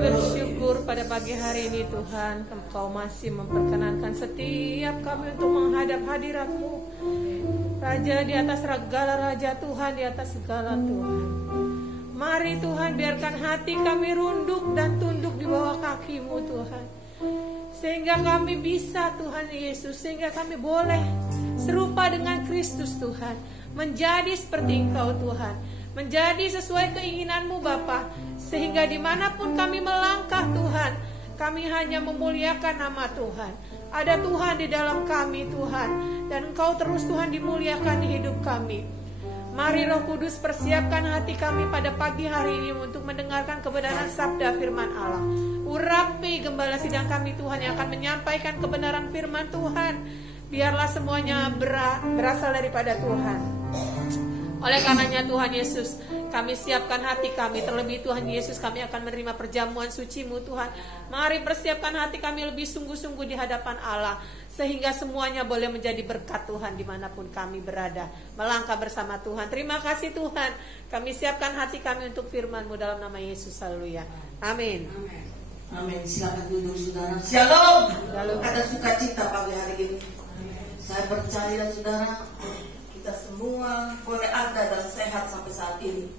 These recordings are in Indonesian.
bersyukur pada pagi hari ini Tuhan, Engkau masih memperkenankan setiap kami untuk menghadap hadirat-Mu. Raja di atas segala raja, Tuhan di atas segala Tuhan. Mari Tuhan, biarkan hati kami runduk dan tunduk di bawah kaki-Mu Tuhan, sehingga kami bisa Tuhan Yesus, sehingga kami boleh serupa dengan Kristus Tuhan, menjadi seperti Engkau Tuhan, menjadi sesuai keinginan-Mu Bapa, sehingga dimanapun kami melangkah Tuhan, kami hanya memuliakan nama Tuhan. Ada Tuhan di dalam kami Tuhan, dan Engkau terus Tuhan dimuliakan di hidup kami. Mari Roh Kudus persiapkan hati kami pada pagi hari ini untuk mendengarkan kebenaran sabda firman Allah. Urapi gembala sidang kami Tuhan yang akan menyampaikan kebenaran firman Tuhan. Biarlah semuanya berasal daripada Tuhan. Oleh karenanya Tuhan Yesus, kami siapkan hati kami. Terlebih Tuhan Yesus, kami akan menerima perjamuan suci-Mu Tuhan. Mari persiapkan hati kami lebih sungguh-sungguh di hadapan Allah, sehingga semuanya boleh menjadi berkat Tuhan dimanapun kami berada, melangkah bersama Tuhan. Terima kasih Tuhan. Kami siapkan hati kami untuk firman-Mu dalam nama Yesus. Haleluya. Amin. Amin. Silakan duduk saudara. Shalom. Shalom. Ada sukacita pagi hari ini. Saya percaya saudara, kita semua boleh ada dan sehat sampai saat ini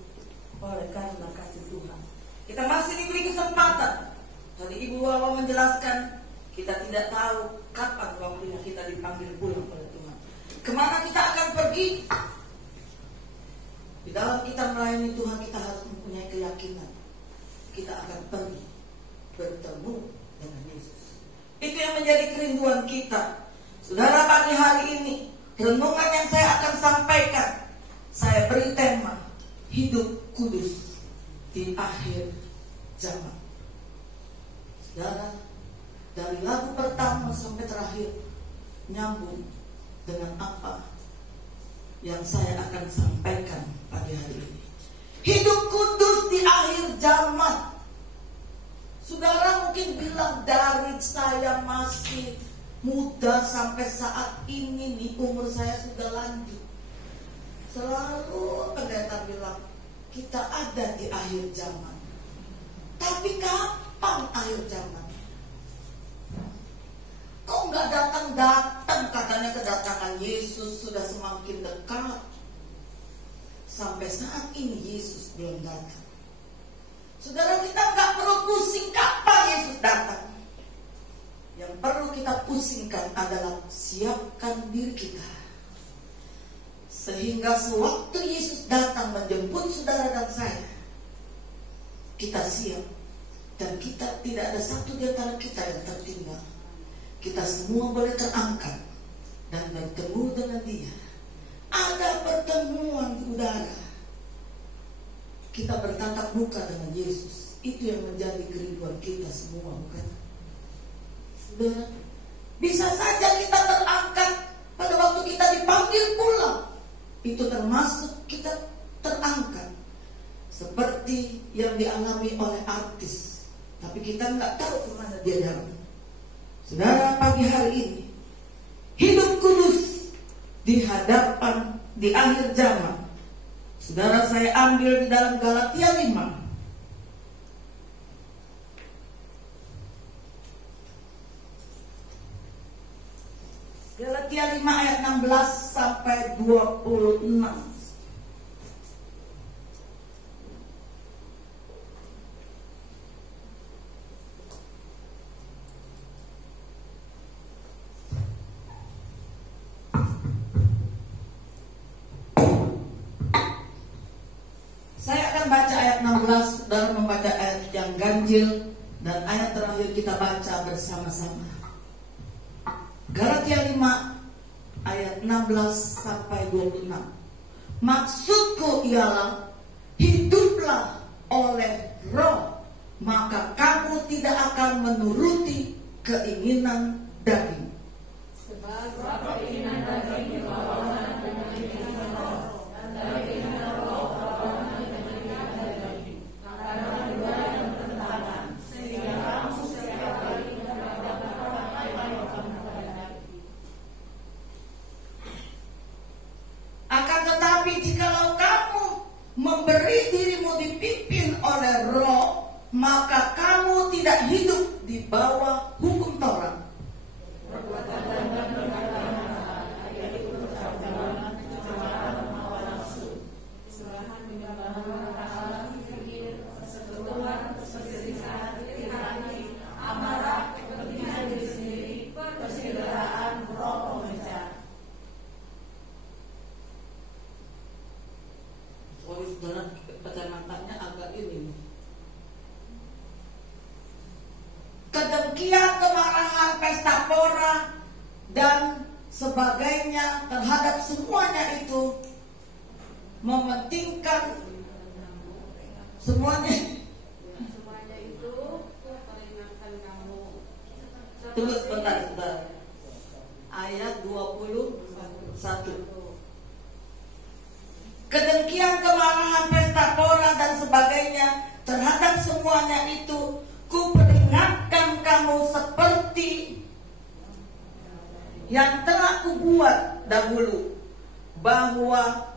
oleh karena kasih Tuhan. Kita masih diberi kesempatan. Tadi Ibu Wawa menjelaskan, kita tidak tahu kapan waktunya kita dipanggil pulang oleh Tuhan. Kemana kita akan pergi? Di dalam kita melayani Tuhan, kita harus mempunyai keyakinan kita akan pergi bertemu dengan Yesus. Itu yang menjadi kerinduan kita. Saudara, pagi hari ini renungan yang saya akan sampaikan, saya beri tema hidup kudus di akhir zaman. Saudara, dari lagu pertama sampai terakhir nyambung dengan apa yang saya akan sampaikan pagi hari ini. Hidup kudus di akhir zaman. Saudara mungkin bilang, dari saya masih muda sampai saat ini nih, umur saya sudah lanjut. Selalu pendeta bilang, kita ada di akhir zaman. Tapi kapan akhir zaman? Kok nggak datang-datang? Katanya kedatangan Yesus sudah semakin dekat. Sampai saat ini Yesus belum datang. Saudara, kita nggak perlu pusing kapan Yesus datang. Yang perlu kita pusingkan adalah siapkan diri kita, sehingga sewaktu Yesus datang menjemput saudara dan saya, kita siap. Dan kita tidak ada satu di antara kita yang tertinggal. Kita semua boleh terangkat dan bertemu dengan Dia. Ada pertemuan di udara. Kita bertatap muka dengan Yesus. Itu yang menjadi kerinduan kita semua, bukan? Saudara, bisa saja kita terangkat pada waktu kita dipanggil pulang. Itu termasuk kita terangkat, seperti yang dialami oleh artis. Tapi kita nggak tahu kemana dia jalan. Saudara, pagi hari ini hidup kudus di hadapan di akhir zaman. Saudara, saya ambil di dalam Galatia 5. Galatia 5 ayat 16 sampai 26. Saya akan baca ayat 16 dan membaca ayat yang ganjil, dan ayat terakhir kita baca bersama-sama. Galatia 5 ayat 16 sampai 26. Maksudku ialah, hiduplah oleh Roh, maka kamu tidak akan menuruti keinginan daging. Sebab keinginan daging berlawanan dengan keinginan Roh, dan keinginan Roh berlawanan dengan keinginan daging. Karena dua yang bertentangan, sehingga kamu setiap kali melakukan apa yang kamu kehendaki. Akan tetapi jikalau kamu memberi dirimu dipimpin oleh Roh, maka kamu tidak hidup di bawah hukum Taurat. Saudara, peternakannya agak ini. Kedengkian, kemarahan, pesta pora, dan sebagainya terhadap semuanya itu mementingkan semuanya itu memperingatkan kamu. Tunggu sebentar, saudara. Ayat 21. Kedengkian, kemarahan, pesta pora, dan sebagainya terhadap semuanya itu kuperingatkan kamu seperti yang telah kubuat dahulu, bahwa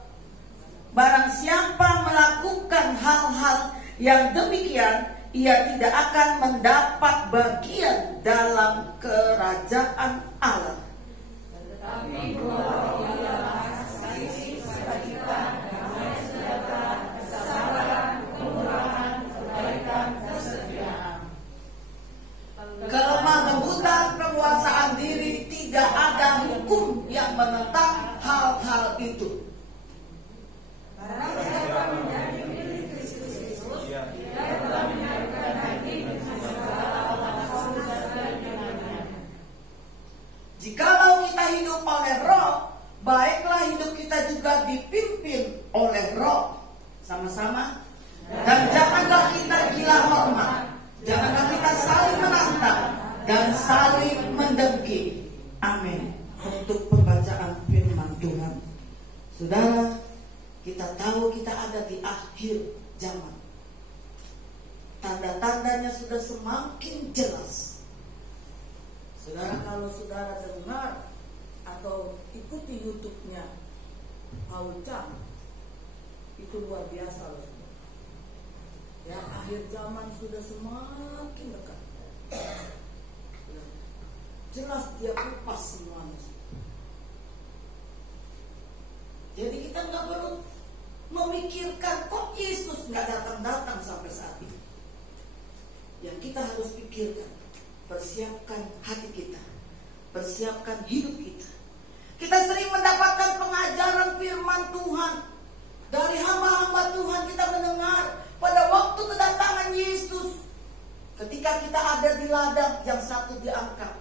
barang siapa melakukan hal-hal yang demikian, ia tidak akan mendapat bagian dalam kerajaan Allah. Tetapi kelemah lembutan, penguasaan diri, tidak ada hukum yang menentang hal-hal itu. Jikalau kita hidup oleh Roh, baiklah hidup kita juga dipimpin oleh Roh. Sama-sama. Dan janganlah kita gila hormat. Janganlah kita saling menantang dan saling mendengki. Amin. Untuk pembacaan firman Tuhan. Saudara, kita tahu kita ada di akhir zaman. Tanda-tandanya sudah semakin jelas. Saudara, kalau saudara dengar atau ikuti YouTube-nya Paul Chang, itu luar biasa loh. Ya, akhir zaman sudah semakin dekat. Jelas dia kupas semuanya. Jadi kita nggak perlu memikirkan kok Yesus nggak datang-datang sampai saat ini. Yang kita harus pikirkan, persiapkan hati kita, persiapkan hidup kita. Kita sering mendapatkan pengajaran firman Tuhan dari hamba-hamba Tuhan. Kita mendengar pada waktu kedatangan Yesus, ketika kita ada di ladang, yang satu diangkat,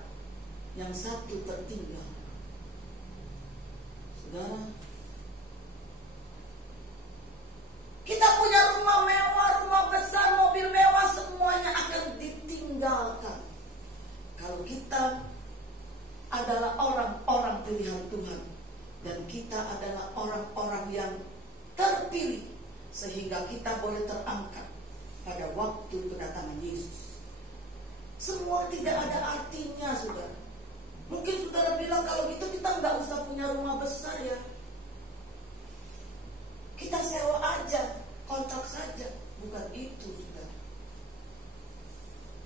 yang satu tertinggal. Saudara, kita punya rumah mewah, rumah besar, mobil mewah, semuanya akan ditinggalkan. Kalau kita adalah orang-orang pilihan Tuhan, dan kita adalah orang-orang yang terpilih, sehingga kita boleh terangkat pada waktu kedatangan Yesus. Semua tidak ada artinya, saudara. Mungkin saudara bilang, kalau gitu kita nggak usah punya rumah besar ya. Kita sewa aja, kontrak saja. Bukan itu, saudara.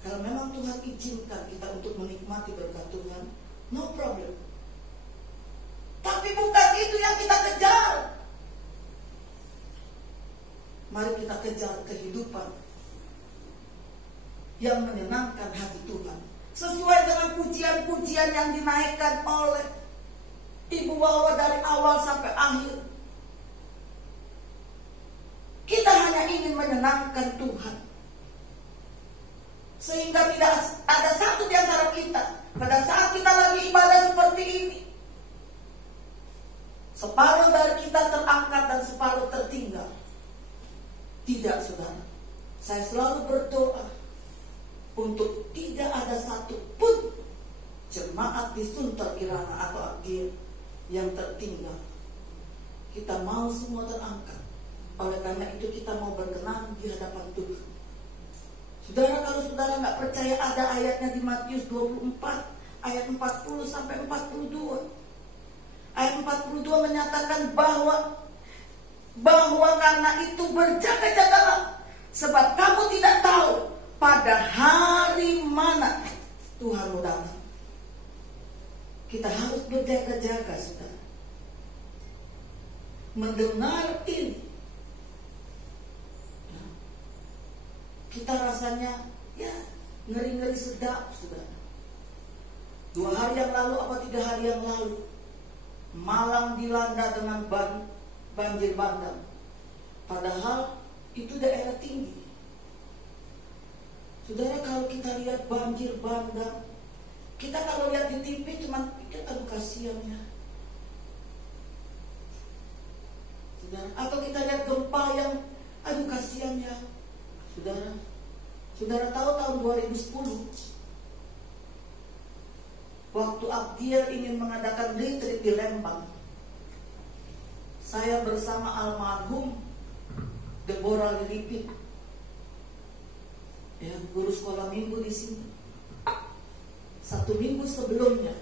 Kalau memang Tuhan izinkan kita untuk menikmati berkat Tuhan, no problem. Tapi bukan itu yang kita kejar. Mari kita kejar kehidupan yang menyenangkan hati Tuhan, sesuai dengan pujian-pujian yang dinaikkan oleh Ibu Wawa dari awal sampai akhir. Kita hanya ingin menyenangkan Tuhan, sehingga tidak ada satu di antara kita pada saat kita lagi ibadah seperti ini, separuh dari kita terangkat dan separuh tertinggal. Tidak, saudara. Saya selalu berdoa untuk tidak ada satu pun jemaat di Sunter Kirana atau Agil yang tertinggal. Kita mau semua terangkat. Oleh karena itu kita mau berkenan di hadapan Tuhan. Saudara, kalau saudara nggak percaya, ada ayatnya di Matius 24 ayat 40 sampai 42. Ayat 42 menyatakan bahwa karena itu berjaga-jagalah, sebab kamu tidak tahu pada hari Tuhan mau datang. Kita harus berjaga-jaga, saudara. Mendengar ini, kita rasanya ya ngeri-ngeri sedap, saudara. 2 hari yang lalu apa 3 hari yang lalu, Malang dilanda dengan banjir bandang. Padahal itu daerah tinggi. Saudara, kalau kita lihat banjir bandang, kita kalau lihat di TV cuma pikir aduh kasihan ya. Saudara, atau kita lihat gempa yang aduh kasihan ya. Saudara tahu tahun 2010 waktu Abdiel ingin mengadakan retreat di Lembang, saya bersama almarhum Deborah Lilipin, ya, guru sekolah minggu di sini. 1 minggu sebelumnya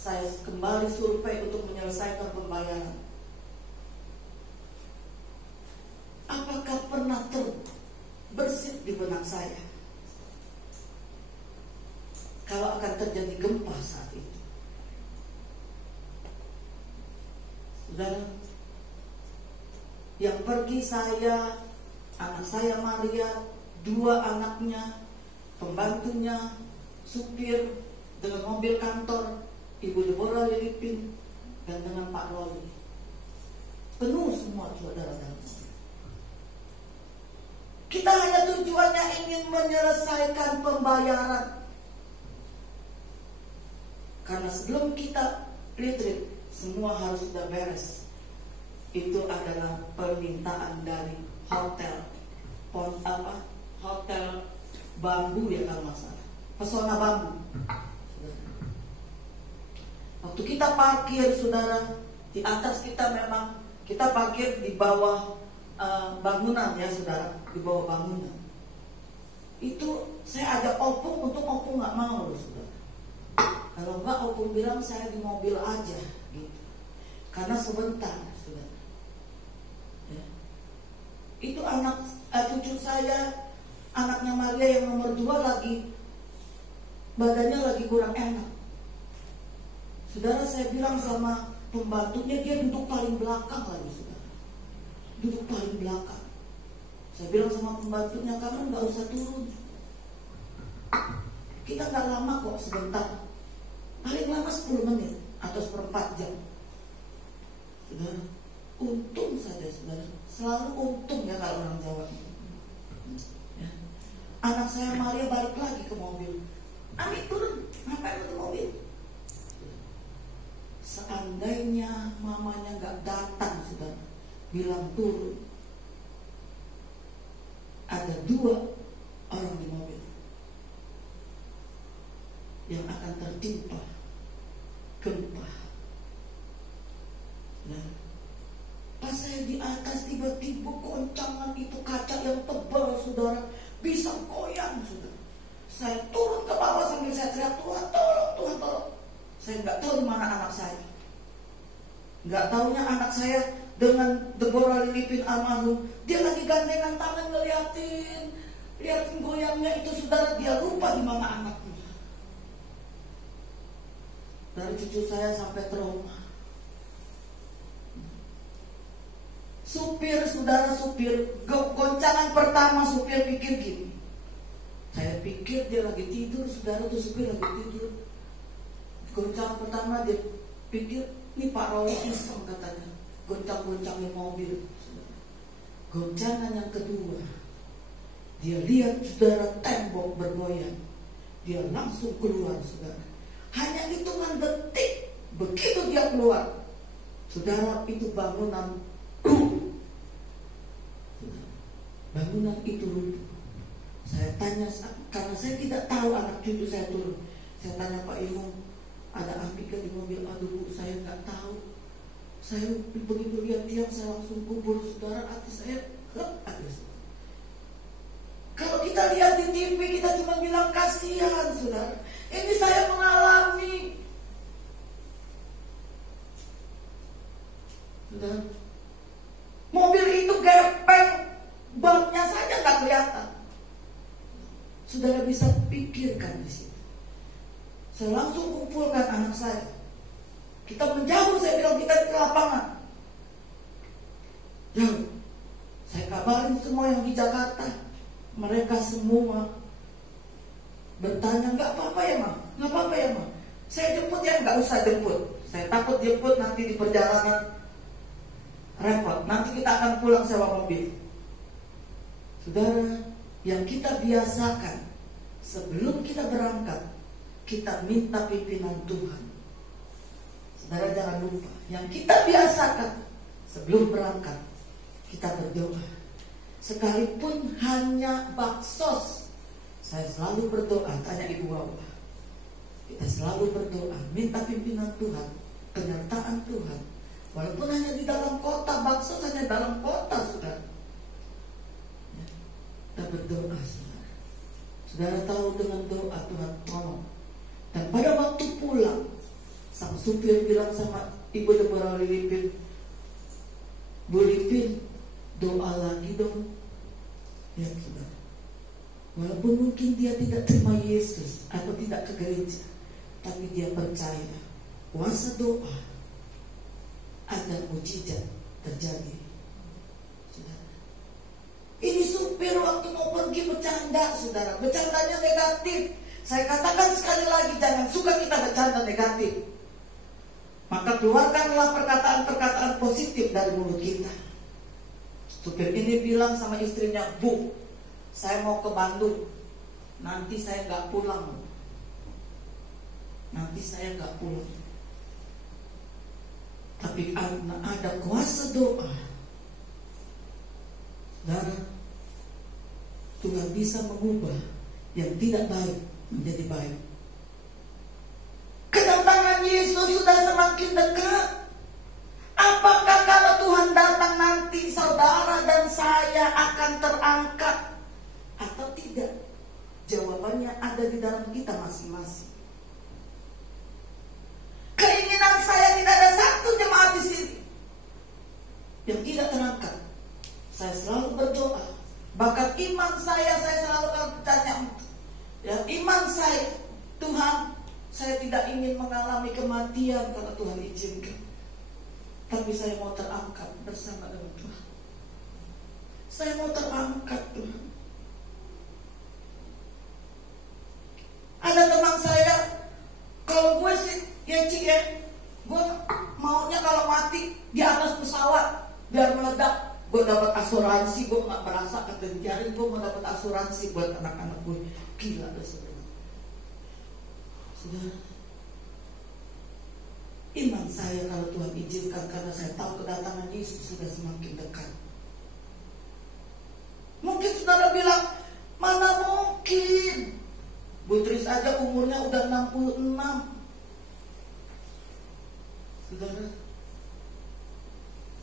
saya kembali survei untuk menyelesaikan pembayaran. Apakah pernah terbersit di benak saya kalau akan terjadi gempa saat itu? Saudara, yang pergi saya, anak saya Maria, 2 anaknya, pembantunya, supir dengan mobil kantor, Ibu Deborah Lilipin, dan dengan Pak Roli. Penuh semua, saudara. Kita hanya tujuannya ingin menyelesaikan pembayaran. Karena sebelum kita retreat, semua harus sudah beres. Itu adalah permintaan dari hotel Bambu ya kalau nggak salah, Pesona Bambu. Waktu kita parkir, saudara, di atas kita memang kita parkir di bawah bangunan ya, saudara, di bawah bangunan. Itu saya ajak Opung, untuk Opung nggak mau, saudara. Kalau enggak, Opung bilang saya di mobil aja, gitu. Karena sebentar, saudara. Ya. Itu cucu saya, anaknya Maria yang nomor 2 lagi badannya lagi kurang enak. Saudara, saya bilang sama pembantunya, dia duduk paling belakang lagi, saudara. Duduk paling belakang. Saya bilang sama pembantunya, kamu nggak usah turun. Kita nggak lama kok, sebentar. Paling lama 10 menit atau 1/4 jam. Saudara, untung saja, saudara. Selalu untung ya kalau orang Jawa. Ya. Anak saya Maria balik lagi ke mobil. Ami turun, ngapain ke mobil? Seandainya mamanya nggak datang, saudara, bilang turun, ada 2 orang di mobil yang akan tertimpa gempa. Nah, pas saya di atas, tiba-tiba goncangan itu kaca yang tebal, saudara, bisa goyang, saudara. Saya turun ke bawah sambil saya teriak, Tuhan tolong, Tuhan tolong. Saya nggak tahu di mana anak saya. Nggak taunya anak saya dengan Deborah Lilipin almarhum, dia lagi gandengan tangan ngeliatin goyangnya itu, saudara. Dia lupa di mana anaknya. Dari cucu saya sampai trauma. Supir, saudara, goncangan pertama supir pikir gini. Saya pikir dia lagi tidur, saudara, tuh supir lagi tidur. Goncangan pertama dia pikir, ini Pak Roy iseng katanya, goncang-goncangin mobil. Goncangan yang kedua, dia lihat, saudara, tembok bergoyang. Dia langsung keluar, saudara. Hanya hitungan detik, begitu dia keluar, saudara, itu bangunan runtuh. Bangunan itu runtuh. Saya tanya, karena saya tidak tahu anak cucu saya turun. Saya tanya, Pak Imam, ada Ambika di mobil? Aduh Bu, saya nggak tahu. Saya begitu lihat dia, saya langsung kubur, saudara. Hati saya aja. Kalau kita lihat di TV, kita cuma bilang kasihan, saudara. Ini saya mengalami. Saudara, mobil itu gepeng, baknya saja nggak kelihatan. Saudara bisa pikirkan di sini. Saya langsung kumpulkan anak saya. Kita menjauh, saya bilang kita ke lapangan. Jauh. Saya kabarin semua yang di Jakarta. Mereka semua bertanya, nggak apa-apa ya Ma? Nggak apa-apa ya Ma? Saya jemput ya? Nggak usah jemput. Saya takut jemput nanti di perjalanan repot. Nanti kita akan pulang sewa mobil. Saudara, yang kita biasakan sebelum kita berangkat, kita minta pimpinan Tuhan. Saudara jangan lupa, yang kita biasakan sebelum berangkat, kita berdoa. Sekalipun hanya baksos, saya selalu berdoa. Tanya Ibu Wawa. Kita selalu berdoa, minta pimpinan Tuhan, penyertaan Tuhan. Walaupun hanya di dalam kota, baksos hanya dalam kota, saudara. Ya, kita berdoa, saudara. Saudara tahu dengan doa Tuhan tolong. Dan pada waktu pulang, sang supir bilang sama Ibu Deborah Lilipin, Bu Lipin, doa lagi dong. Ya saudara, walaupun mungkin dia tidak terima Yesus atau tidak ke gereja, tapi dia percaya kuasa doa ada mujizat terjadi. Saudara, ini supir waktu mau pergi bercanda, saudara, bercandanya negatif. Saya katakan sekali lagi, jangan suka kita bercanda negatif. Maka keluarkanlah perkataan-perkataan positif dari mulut kita. Supir ini bilang sama istrinya, Bu, saya mau ke Bandung, nanti saya nggak pulang. Nanti saya nggak pulang. Tapi ada kuasa doa. Saudara, Tuhan bisa mengubah yang tidak baik menjadi baik. Kedatangan Yesus sudah semakin dekat. Apakah kalau Tuhan datang nanti saudara dan saya akan terangkat atau tidak? Jawabannya ada di dalam kita masing-masing. Keinginan saya tidak ada satu jemaat di sini yang tidak terangkat. Saya selalu berdoa. Bahkan iman saya selalu akan bertanya, ya, iman saya, Tuhan, saya tidak ingin mengalami kematian kalau Tuhan izinkan. Tapi saya mau terangkat bersama dengan Tuhan. Saya mau terangkat, Tuhan. Ada teman saya, kalau gue sih, ya Cik ya, gue maunya kalau mati di atas pesawat biar meledak. Gue dapat asuransi, gue gak merasa kegenjaran, gue mau dapat asuransi buat anak-anak gue. Gila deh saudara. Saudara, iman saya kalau Tuhan izinkan, karena saya tahu kedatangan Yesus sudah semakin dekat. Mungkin saudara bilang, mana mungkin? Bu Tris aja umurnya udah 66. Saudara,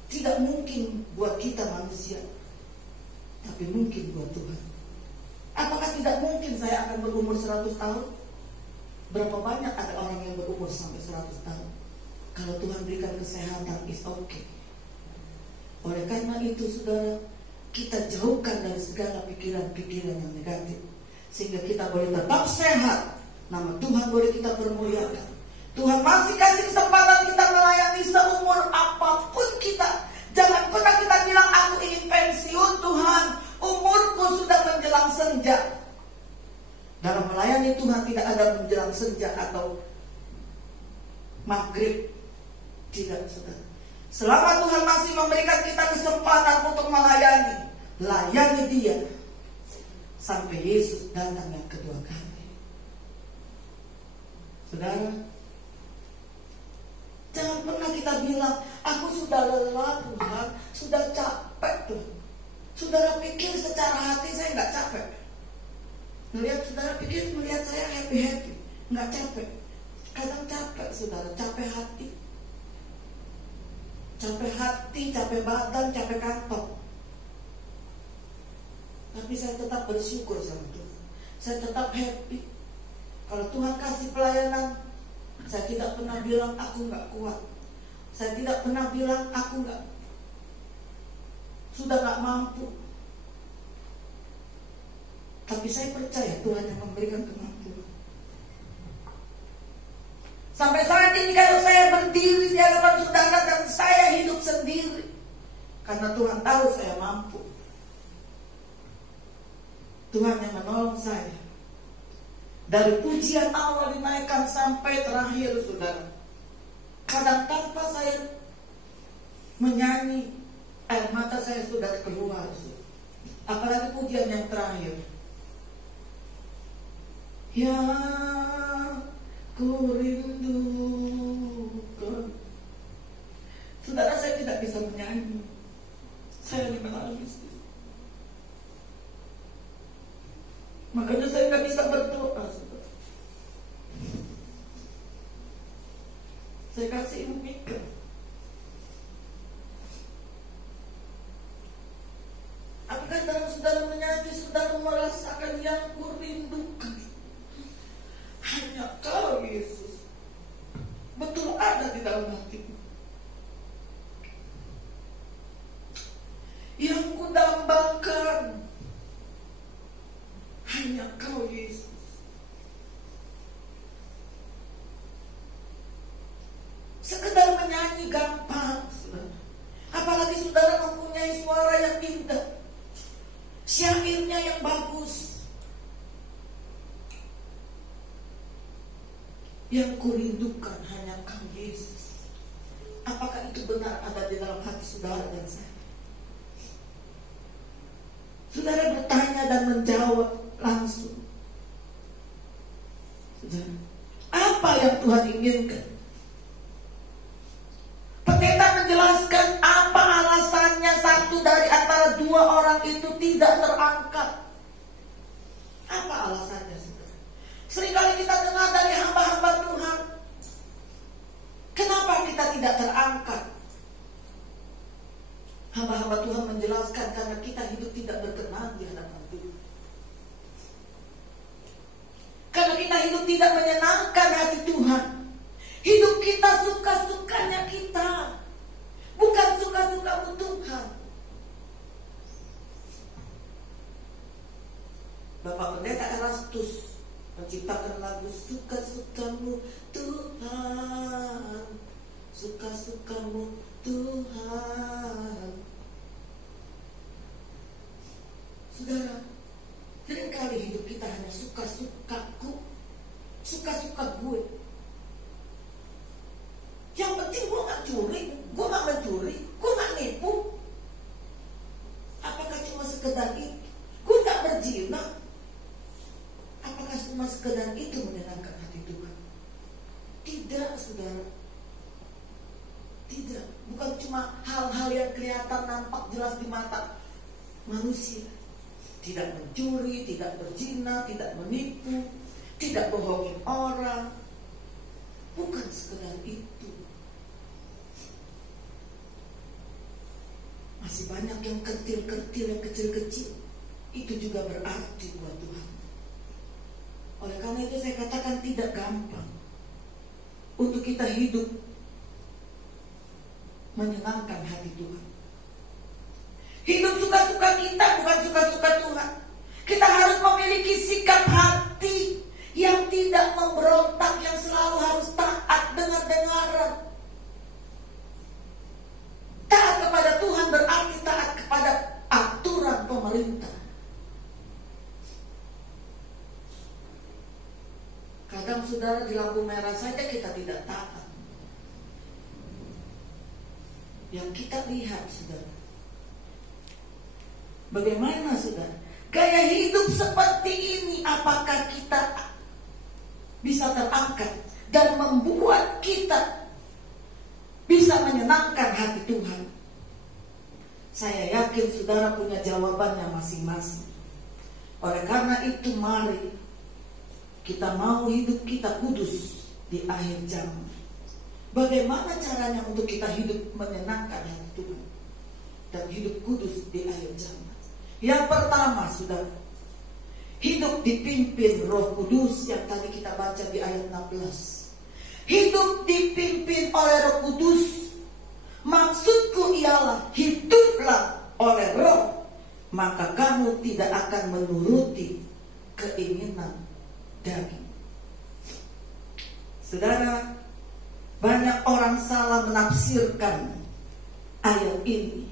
tidak mungkin buat kita manusia, tapi mungkin buat Tuhan. Apakah tidak mungkin saya akan berumur 100 tahun? Berapa banyak ada orang yang berumur sampai 100 tahun? Kalau Tuhan berikan kesehatan, is okay. Oleh karena itu, saudara, kita jauhkan dari segala pikiran-pikiran yang negatif, sehingga kita boleh tetap sehat. Nama Tuhan boleh kita permuliakan. Tuhan masih kasih kesempatan kita melayani seumur apapun kita. Jangan pernah kita bilang, aku ingin pensiun Tuhan, umurku sudah menjelang senja. Dalam melayani Tuhan tidak ada menjelang senja atau maghrib. Tidak, saudara. Selama Tuhan masih memberikan kita kesempatan untuk melayani, layani Dia sampai Yesus datang yang kedua kali. Saudara, jangan pernah kita bilang, aku sudah lelah Tuhan, sudah capek Tuhan. Saudara pikir secara hati saya nggak capek. Saudara pikir melihat saya happy-happy, nggak capek. Kadang capek, saudara, capek hati. Capek hati, capek badan, capek kantong. Tapi saya tetap bersyukur sama Tuhan. Saya tetap happy. Kalau Tuhan kasih pelayanan, saya tidak pernah bilang aku nggak kuat. Saya tidak pernah bilang aku sudah nggak mampu. Tapi saya percaya Tuhan yang memberikan kemampuan. Sampai saat ini kalau saya berdiri di hadapan saudara dan saya hidup sendiri, karena Tuhan tahu saya mampu. Tuhan yang menolong saya. Dari pujian awal dinaikkan sampai terakhir, saudara. Kadang tanpa saya menyanyi, air mata saya sudah keluar. Apalagi pujian yang terakhir. Ya, ku rindukan. Saudara, saya tidak bisa menyanyi. Saya hanya menangis. Makanya saya nggak bisa berdoa. Saudara. Saya kasih Ibu Mika. Apakah dalam saudara menyanyi, saudara merasakan yang ku rindukan? Hanya Kau, Yesus. Betul ada di dalam hatimu. Yang ku dambakan hanya Kau, Yesus. Sekedar menyanyi gampang, saudara. Apalagi saudara mempunyai suara yang indah, syairnya yang bagus. Yang kurindukan hanya Kau, Yesus. Apakah itu benar ada di dalam hati saudara dan saya? Saudara bertanya dan menjawab langsung. Saudara, apa yang Tuhan inginkan? Pendeta menjelaskan apa alasannya satu dari antara dua orang itu tidak terangkat. Apa alasannya, saudara? Seringkali kita dengar dari hamba-hamba Tuhan, kenapa kita tidak terangkat? Hamba-hamba Tuhan menjelaskan karena kita hidup tidak berkenan di hadapan Tuhan. Karena kita hidup tidak menyenangkan hati Tuhan. Hidup kita suka-sukanya kita, bukan suka-sukamu Tuhan. Bapak Pendeta Erastus menciptakan lagu Suka-sukamu Tuhan, suka-sukamu Tuhan. Saudara, seringkali hidup kita hanya suka-sukaku, suka-suka gue. Yang penting gue gak curi, gue gak mencuri, gue gak nipu. Apakah cuma sekedar itu? Gue gak berzina. Apakah cuma sekedar itu menyenangkan hati Tuhan? Tidak, saudara. Tidak. Bukan cuma hal-hal yang kelihatan nampak jelas di mata manusia. Tidak mencuri, tidak berzina, tidak menipu, tidak bohongin orang. Bukan sekedar itu. Masih banyak yang kertil-kertil, yang kecil-kecil. Itu juga berarti buat Tuhan. Oleh karena itu saya katakan tidak gampang untuk kita hidup menyenangkan hati Tuhan. Hidup suka-suka kita, bukan suka-suka Tuhan. Kita harus memiliki sikap hati yang tidak memberontak, yang selalu harus taat dengar-dengaran. Taat kepada Tuhan berarti taat kepada aturan pemerintah. Kadang saudara di lampu merah saja kita tidak taat. Yang kita lihat, saudara, bagaimana, saudara, gaya hidup seperti ini, apakah kita bisa terangkat dan membuat kita bisa menyenangkan hati Tuhan? Saya yakin saudara punya jawabannya masing-masing. Oleh karena itu mari kita mau hidup kita kudus di akhir zaman. Bagaimana caranya untuk kita hidup menyenangkan hati Tuhan dan hidup kudus di akhir zaman? Yang pertama, saudara, hidup dipimpin Roh Kudus yang tadi kita baca di ayat 16. Hidup dipimpin oleh Roh Kudus, maksudku ialah hiduplah oleh Roh, maka kamu tidak akan menuruti keinginan daging. Saudara, Banyak orang salah menafsirkan ayat ini.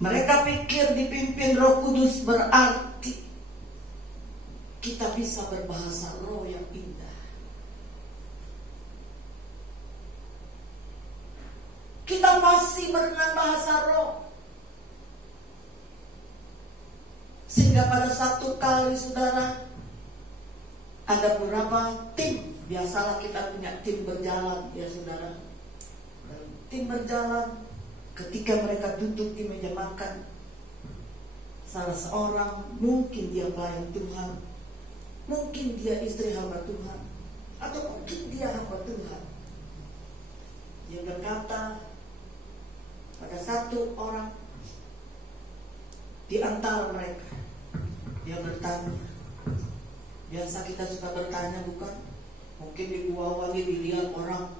Mereka pikir dipimpin Roh Kudus berarti kita bisa berbahasa roh yang indah. Kita masih dengan bahasa roh. Sehingga pada satu kali saudara, ada beberapa tim. Biasalah kita punya tim berjalan ya saudara. Tim berjalan, ketika mereka duduk di meja makan, salah seorang, mungkin dia pelayan Tuhan, mungkin dia istri hamba Tuhan, atau mungkin dia hamba Tuhan, dia berkata pada satu orang di antara mereka. Dia bertanya, biasa kita suka bertanya bukan? Mungkin di Gua Wangi dilihat orang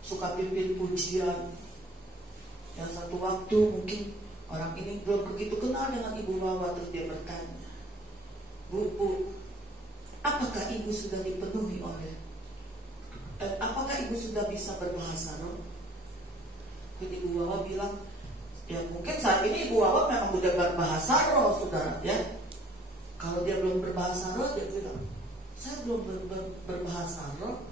suka pimpin pujian. Yang satu waktu mungkin orang ini belum begitu kenal dengan Ibu Wawa, terus dia bertanya, Bu, apakah Ibu sudah dipenuhi oleh, apakah Ibu sudah bisa berbahasa roh? Ibu Wawa bilang, ya mungkin saat ini Ibu Wawa memang sudah berbahasa roh, saudara ya. Kalau dia belum berbahasa roh, dia bilang, saya belum berbahasa roh.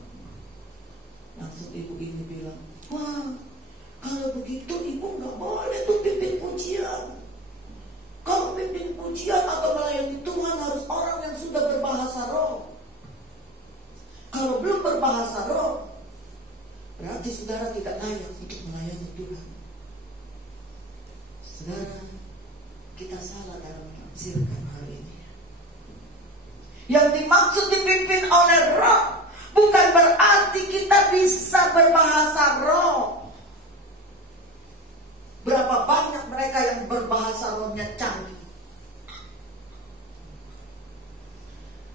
Langsung ibu ini bilang, wah, kalau begitu ibu nggak boleh tuh pimpin pujian. Kalau pimpin pujian atau melayani Tuhan harus orang yang sudah berbahasa roh. Kalau belum berbahasa roh, berarti saudara tidak layak untuk melayani Tuhan. Saudara, kita salah dalam menafsirkan hal ini. Yang dimaksud dipimpin oleh roh bukan berarti kita bisa berbahasa roh. Berapa banyak mereka yang berbahasa rohnya canggih,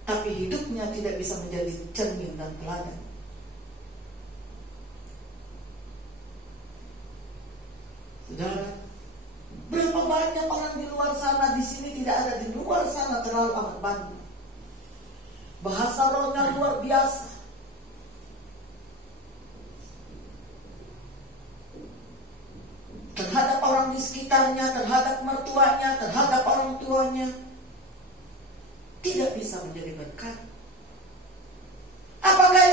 tapi hidupnya tidak bisa menjadi cermin dan teladan. Saudara, berapa banyak orang di luar sana, di sini tidak ada, di luar sana terlalu amat banyak. Bahasa rohnya luar biasa. Terhadap orang di sekitarnya, terhadap mertuanya, terhadap orang tuanya. Tidak bisa menjadi berkat. Apakah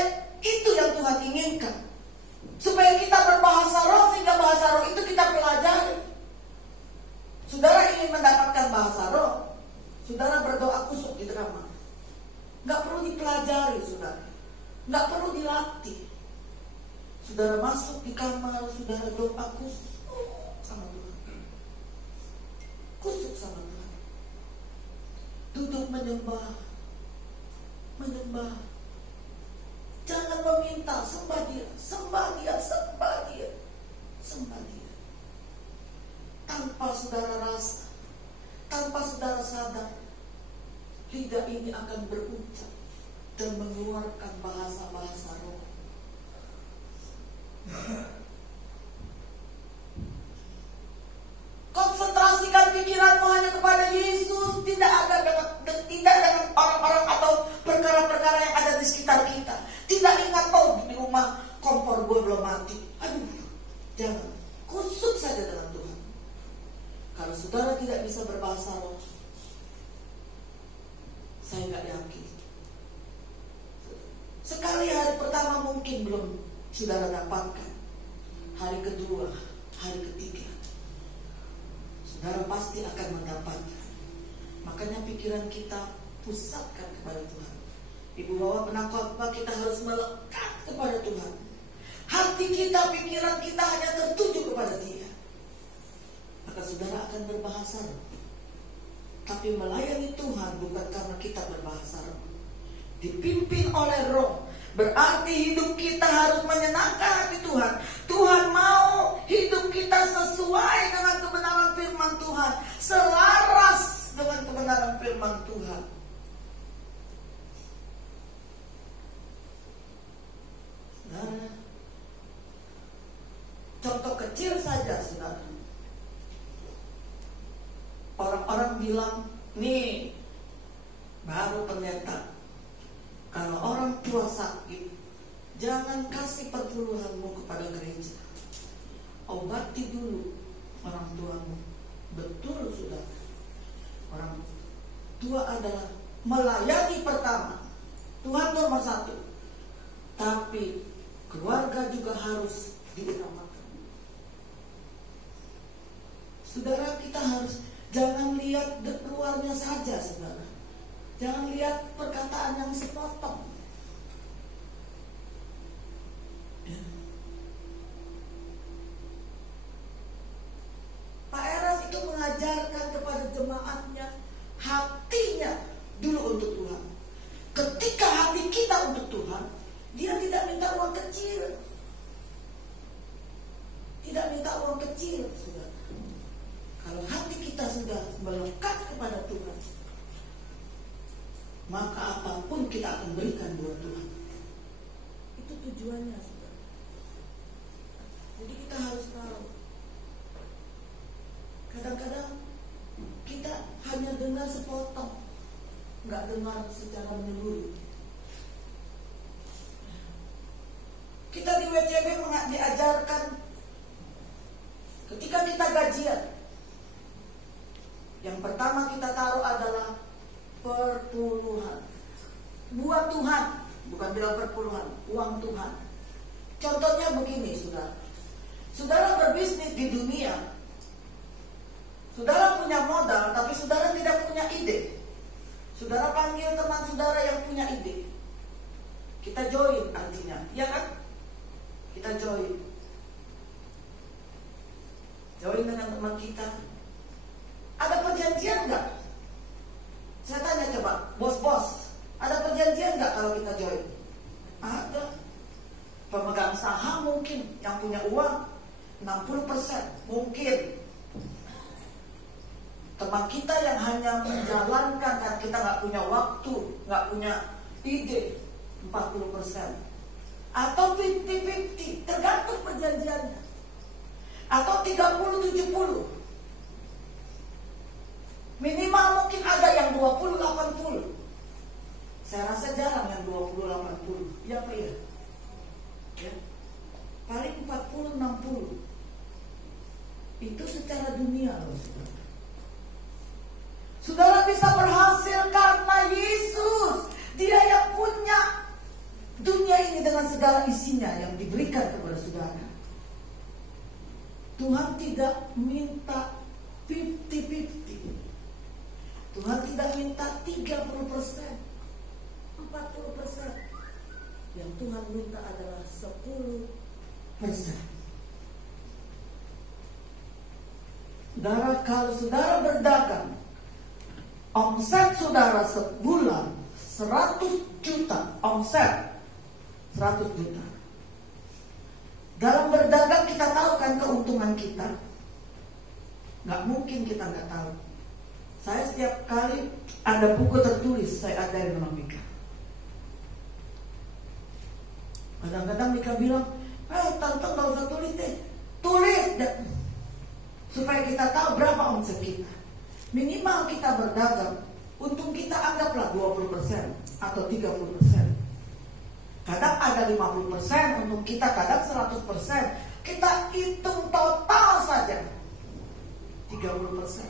itu yang Tuhan inginkan? Supaya kita berbahasa roh, sehingga bahasa roh itu kita pelajari. Saudara ingin mendapatkan bahasa roh, saudara berdoa kusuk di kamar. Gak perlu dipelajari, saudara. Gak perlu dilatih. Saudara masuk di kamar, saudara doa kusuk sama Tuhan. Kusuk sama Tuhan. Duduk menyembah. Menyembah. Jangan meminta, sembah Dia, sembah Dia, sembah Dia, sembah Dia. Tanpa saudara rasa, tanpa saudara sadar, lidah ini akan berucap dan mengeluarkan bahasa-bahasa roh. Konsentrasikan pikiranmu hanya kepada Yesus, tidak dengan orang-orang atau perkara-perkara yang ada di sekitar kita. Tidak ingat, oh di rumah kompor gue belum mati. Aduh, jangan. Kusuk saja dengan Tuhan. Kalau saudara tidak bisa berbahasa roh, saya gak yakin. Sekali hari pertama mungkin belum saudara dapatkan. Hari kedua, hari ketiga, saudara pasti akan mendapatkan. Makanya pikiran kita pusatkan kepada Tuhan. Ibu Wawa pernah khotbah, kita harus melekat kepada Tuhan. Hati kita, pikiran kita hanya tertuju kepada Dia. Maka saudara akan berbahasa roh. Tapi melayani Tuhan bukan karena kita berbahasa roh. Dipimpin oleh roh, berarti hidup kita harus menyenangkan hati Tuhan. Tuhan mau hidup kita sesuai dengan kebenaran firman Tuhan, selaras dengan kebenaran firman Tuhan. Saudara, contoh kecil saja, saudara. Orang-orang bilang, nih baru pendeta, kalau orang tua sakit Jangan kasih perpuluhanmu kepada gereja. Obati dulu orang tuamu. Betul sudah. Orang tua adalah melayani pertama. Tuhan nomor 1. Tapi keluarga juga harus diutamakan. Saudara, kita harus jangan lihat luarnya saja, saudara. Jangan lihat perkataan yang sepotong. Pak Eras itu mengajarkan kepada jemaatnya hatinya dulu untuk Tuhan. Ketika hati kita untuk Tuhan, dia tidak minta uang kecil. Tidak minta uang kecil, saudara. Kalau hati kita sudah melekat kepada Tuhan, maka apapun kita akan berikan buat Tuhan. Itu tujuannya, saudara. Jadi kita harus tahu. Kadang-kadang kita hanya dengar sepotong, nggak dengar secara menyeluruh. Kita di WCB diajarkan ketika kita gajian, yang pertama kita taruh adalah perpuluhan. Buat Tuhan, bukan bilang perpuluhan, uang Tuhan. Contohnya begini, saudara. Saudara berbisnis di dunia, saudara punya modal, tapi saudara tidak punya ide. Saudara panggil teman saudara yang punya ide. Kita join artinya, ya kan? Kita join. Join dengan teman kita. Ada perjanjian nggak? Saya tanya coba, bos-bos, ada perjanjian nggak kalau kita join? Ada. Pemegang saham mungkin yang punya uang 60% mungkin. Teman kita yang hanya menjalankan kan kita nggak punya waktu, nggak punya ide 40%. Atau 50-50, tergantung perjanjiannya. Atau 30-70. Minimal mungkin ada yang 20-80. Saya rasa jarang yang 20-80. Ya apa ya? Ya. Paling 40-60. Itu secara dunia loh, saudara. Saudara bisa berhasil karena Yesus. Dia yang punya dunia ini dengan segala isinya yang diberikan kepada saudara. Tuhan tidak minta 50-50. Tuhan tidak minta 30%, 40%. Yang Tuhan minta adalah 10%. Saudara, kalau saudara berdagang, omset saudara sebulan 100 juta, omset 100 juta. Dalam berdagang kita tahu kan keuntungan kita. Gak mungkin kita gak tahu. Saya setiap kali ada buku tertulis, saya ajarin sama Mika. Kadang-kadang Mika bilang, tante gak usah tulis deh. Tulis deh. Supaya kita tahu berapa omset kita. Minimal kita berdagang, untung kita anggaplah 20% atau 30%. Kadang ada 50%, untung kita kadang 100%. Kita hitung total saja 30%.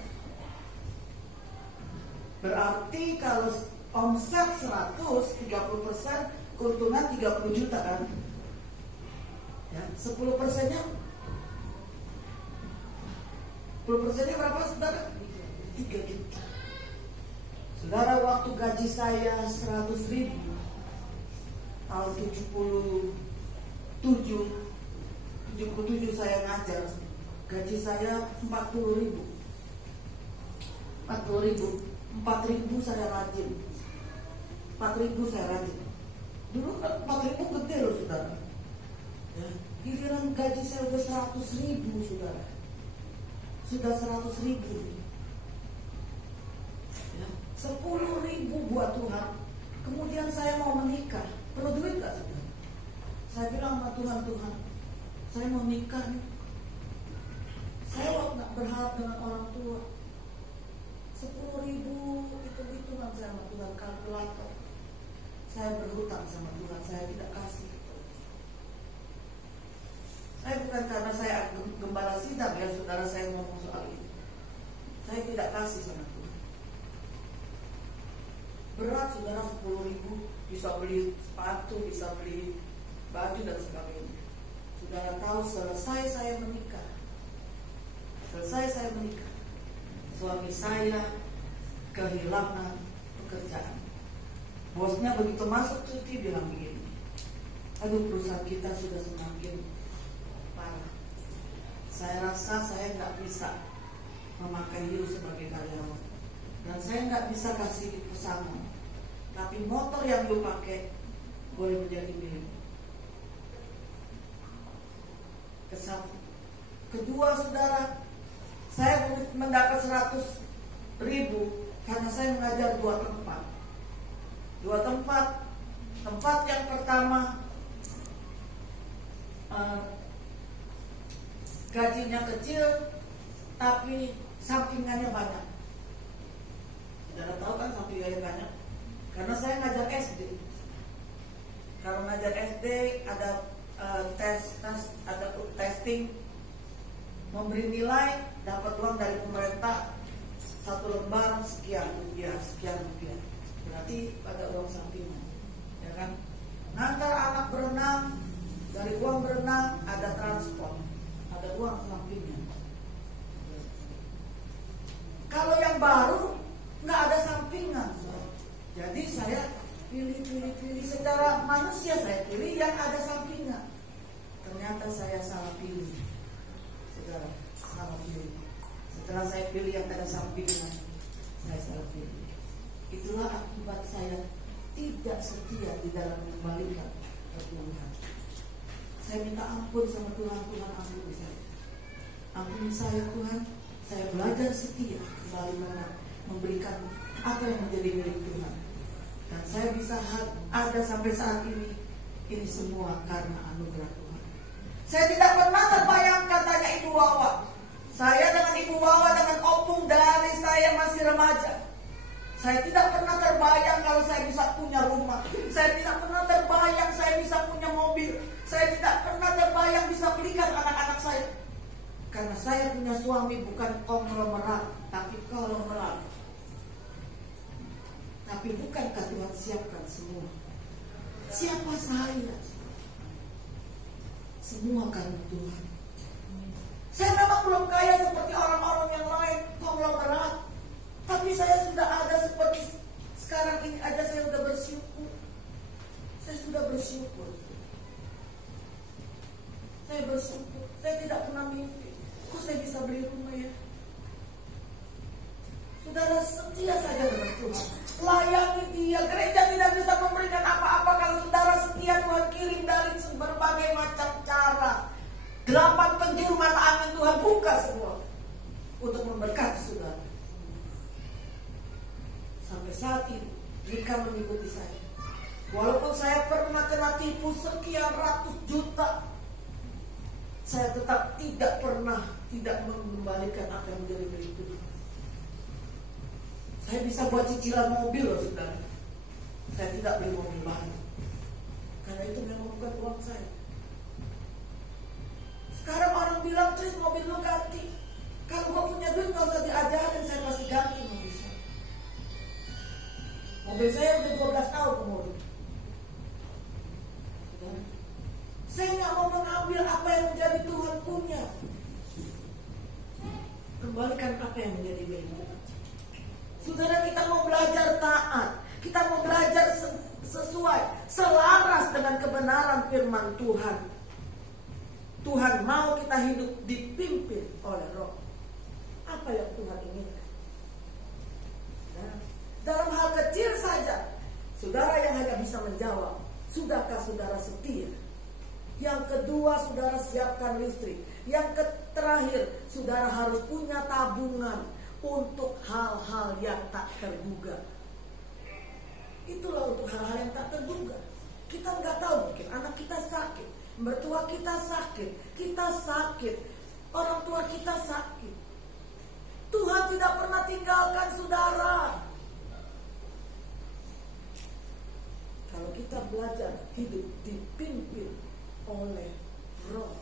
Berarti kalau omset 100, 30%, keuntungan 30 juta kan? Ya, 10%-nya 10%-nya berapa, saudara? 3 juta. Saudara, waktu gaji saya 100.000 tahun 77 saya ngajar. Gaji saya 40.000. 4.000 saya rajin. 4.000 saya rajin. Dulu kan 4.000 gede loh, saudara. Ya, giliran gaji saya udah 100.000, saudara. Sudah 100.000. Ya, 10.000 buat Tuhan. Kemudian saya mau menikah. Perlu duit gak, saudara? Saya bilang sama Tuhan, saya mau nikah nih. Saya gak berharap dengan orang tua. 10.000 hitung-hitungan saya sama Tuhan, kalkulator. Saya berhutang sama Tuhan, saya tidak kasih. Saya bukan karena saya gembala sidang ya saudara saya ngomong soal ini. Saya tidak kasih sama Tuhan. Berat saudara 10.000 bisa beli sepatu, bisa beli baju dan sebagainya. Saudara tahu selesai saya menikah, suami saya kehilangan pekerjaan. Bosnya begitu masuk cuti bilang begini, aduh perusahaan kita sudah semakin parah. Saya rasa saya nggak bisa memakai you sebagai karyawan, dan saya nggak bisa kasih pesangon. Tapi motor yang you pakai boleh menjadi milik. Kesatu. Kedua saudara, saya mendapat 100.000 karena saya mengajar 2 tempat. Tempat yang pertama gajinya kecil tapi sampingannya banyak. Saudara tahu kan sampingannya banyak? Karena saya ngajar SD. Kalau ngajar SD ada ada testing, memberi nilai, dapat uang dari pemerintah 1 lembar sekian rupiah. Berarti ada uang sampingan, ya kan? Ngantar anak berenang, dari uang berenang ada transport, ada uang sampingan. Kalau yang baru nggak ada sampingan, jadi saya pilih secara manusia, saya pilih yang ada sampingan. Ternyata saya salah pilih, saudara, salah pilih. Setelah saya pilih yang ada sampingan, saya salah pilih. Itulah akibat saya tidak setia di dalam mengembalikan ke Tuhan. Saya minta ampun sama Tuhan, Tuhan ampuni saya. Ampuni saya Tuhan, saya belajar setia kembali memberikan apa yang menjadi milik Tuhan. Dan saya bisa ada sampai saat ini semua karena anugerah Tuhan. Saya tidak pernah terbayangkan, tanya Ibu Wawa. Saya dengan Ibu Wawa dengan opung dari saya masih remaja. Saya tidak pernah terbayang kalau saya bisa punya rumah. Saya tidak pernah terbayang saya bisa punya mobil. Saya tidak pernah terbayang bisa belikan anak-anak saya. Karena saya punya suami bukan konglomerat, tapi konglomerat. Tapi bukankah Tuhan siapkan semua? Siapa saya? Semua karena Tuhan. Saya memang belum kaya seperti orang-orang yang lain, konglomerat. Tapi saya sudah ada seperti sekarang ini aja, saya sudah bersyukur. Saya sudah bersyukur. Saya bersyukur. Saya tidak pernah mimpi, kok saya bisa beli rumah ya? Saudara setia saja dengan Tuhan. Layani Dia. Gereja tidak bisa memberikan apa-apa kalau saudara setia. Tuhan kirim dari berbagai macam cara. 8 penjuru mata angin Tuhan buka semua untuk memberkati saudara. Sampai saat ini jika mengikuti saya, walaupun saya pernah kena tipu sekian ratus juta, saya tetap tidak mengembalikan apa yang menjadi milik Tuhan. Saya bisa buat cicilan mobil loh saudara. Saya tidak beli mobil baru karena itu memang bukan uang saya. Sekarang orang bilang, Tris mobil lo ganti. Kalau gue punya duit gak usah diajarin, saya pasti ganti mobil saya. Mobil saya udah 12 tahun kemudian. Saya gak mau mengambil apa yang menjadi Tuhan punya. Kembalikan apa yang menjadi milik Tuhan. Saudara, kita mau belajar taat. Kita mau belajar sesuai, selaras dengan kebenaran firman Tuhan. Tuhan mau kita hidup dipimpin oleh Roh. Apa yang Tuhan inginkan? Nah, dalam hal kecil saja, saudara yang hanya bisa menjawab, sudahkah saudara setia? Yang kedua, saudara siapkan listrik. Yang terakhir, saudara harus punya tabungan untuk hal-hal yang tak terduga. Itulah untuk hal-hal yang tak terduga. Kita nggak tahu, mungkin anak kita sakit, mertua kita sakit, orang tua kita sakit. Tuhan tidak pernah tinggalkan saudara. Kalau kita belajar hidup dipimpin oleh Roh,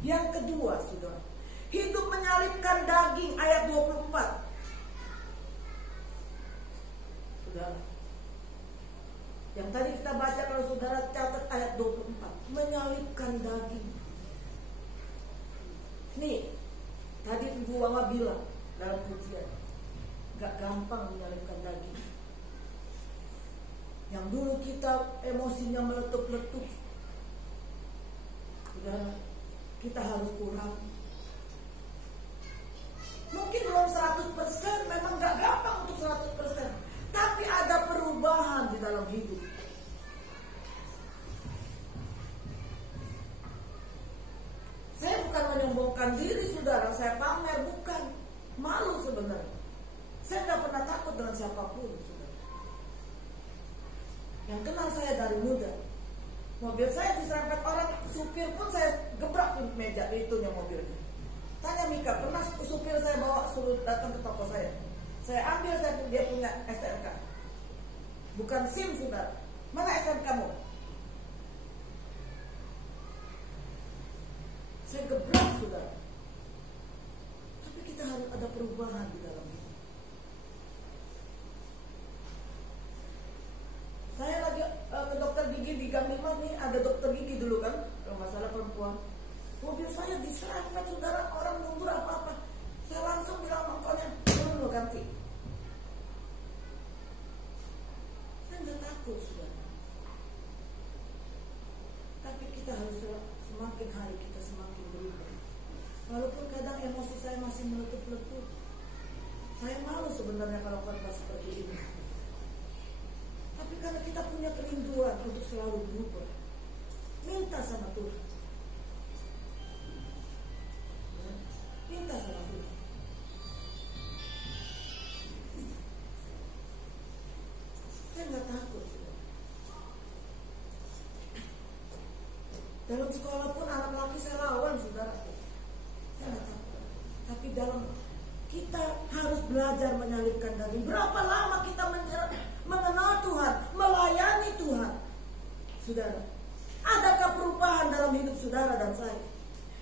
Yang kedua, saudara, hidup menyalibkan daging, ayat 24. Saudara, yang tadi kita baca, kalau saudara catat ayat 24, menyalibkan daging. Nih, tadi Ibu Mama bilang dalam pujian, gak gampang menyalibkan daging. Yang dulu kita emosinya meletup-letup, saudara, kita harus kurang. Mungkin belum 100%, memang gak gampang untuk 100%, tapi ada perubahan di dalam hidup. Saya bukan menyombongkan diri, saudara, saya pamer, bukan. Malu sebenarnya. Saya gak pernah takut dengan siapapun, saudara. Yang kenal saya dari muda, mobil saya diserempet orang, supir pun saya gebrak di meja itunya mobilnya. Tanya Mika, pernah supir saya bawa suruh datang ke toko saya. Saya ambil, dia punya STNK. Bukan SIM, saudara. Mana STNK kamu? Saya gebrak, saudara. Tapi kita harus ada perubahan di dalam ini. Saya lagi ke dokter gigi di Gang 5 nih, ada dokter gigi dulu kan, kalau masalah perempuan. Mobil saya diserempet, saudara, orang mundur apa-apa. Saya langsung bilang mangkoknya, turun lo ganti. Saya nggak takut, saudara. Tapi kita harus semakin hari kita semakin berubah. Walaupun kadang emosi saya masih meletup-letup. Saya malu sebenarnya kalau khotbah seperti ini. Tapi karena kita punya kerinduan untuk selalu berubah, minta sama Tuhan. Minta sama Tuhan. Saya nggak takut, saudara. Dalam sekolah pun anak laki saya lawan, saudara. Saya nggak takut. Tapi dalam kita harus belajar menyalibkan daging. Berapa lama kita mengenal Tuhan, melayani Tuhan, saudara? Adakah perubahan dalam hidup saudara dan saya?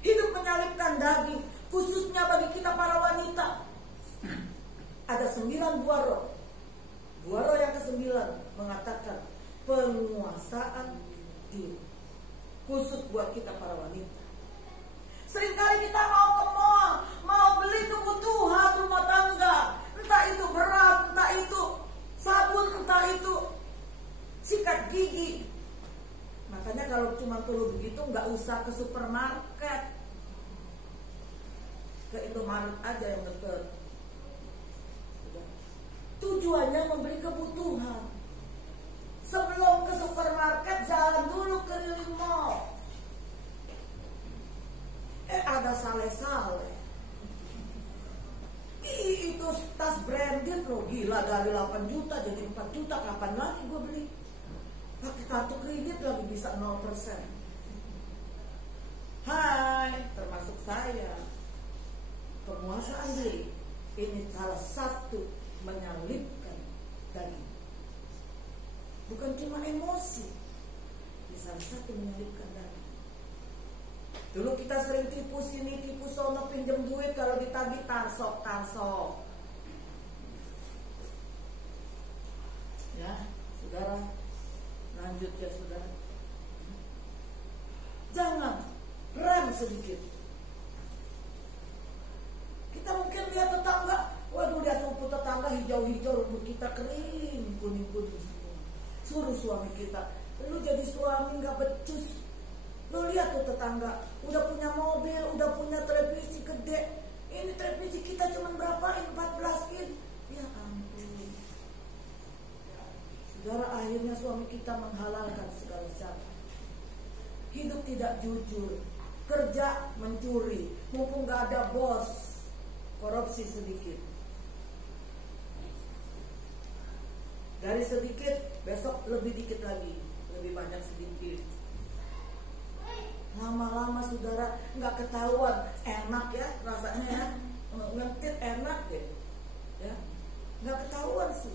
Hidup menyalibkan daging, khususnya bagi kita para wanita. Ada 9 buah roh. Buah roh yang ke-9 mengatakan penguasaan diri, khusus buat kita para wanita. Seringkali kita mau ke mall, mau beli kebutuhan rumah tangga, entah itu beras, entah itu sabun, entah itu sikat gigi. Makanya kalau cuma perlu begitu, nggak usah ke supermarket, ke Indomaret aja yang dekat. Tujuannya membeli kebutuhan. Sebelum ke supermarket, jalan dulu keliling mall. Ada sale-sale. Itu tas branded loh, gila, dari 8 juta jadi 4 juta. Kapan lagi gue beli? Pakai kartu kredit lagi bisa 0%. Hai, termasuk saya. Penguasaan diri ini salah satu menyalibkan daging. Bukan cuma emosi, ini salah satu menyalibkan daging. Dulu kita sering tipu sini, tipu sono, pinjam duit, kalau ditagih tarsok. Ya, saudara, lanjut ya saudara. Jangan rem sedikit. Kita mungkin lihat tetangga, waduh, lihat rumput tetangga hijau-hijau, rumput kita kering, kuning-kuning semua. Suruh suami kita, lu jadi suami gak becus. Lu lihat tuh tetangga, udah punya mobil, udah punya televisi gede. Ini televisi kita cuma berapa? 14 in. Ya ampun. Saudara, akhirnya suami kita menghalalkan segala cara. Hidup tidak jujur, kerja mencuri, mumpung gak ada bos, korupsi sedikit. Dari sedikit, besok lebih dikit lagi, lebih banyak sedikit. Lama-lama saudara nggak ketahuan, enak ya rasanya ya, ngentit enak deh, ya nggak ketahuan sih.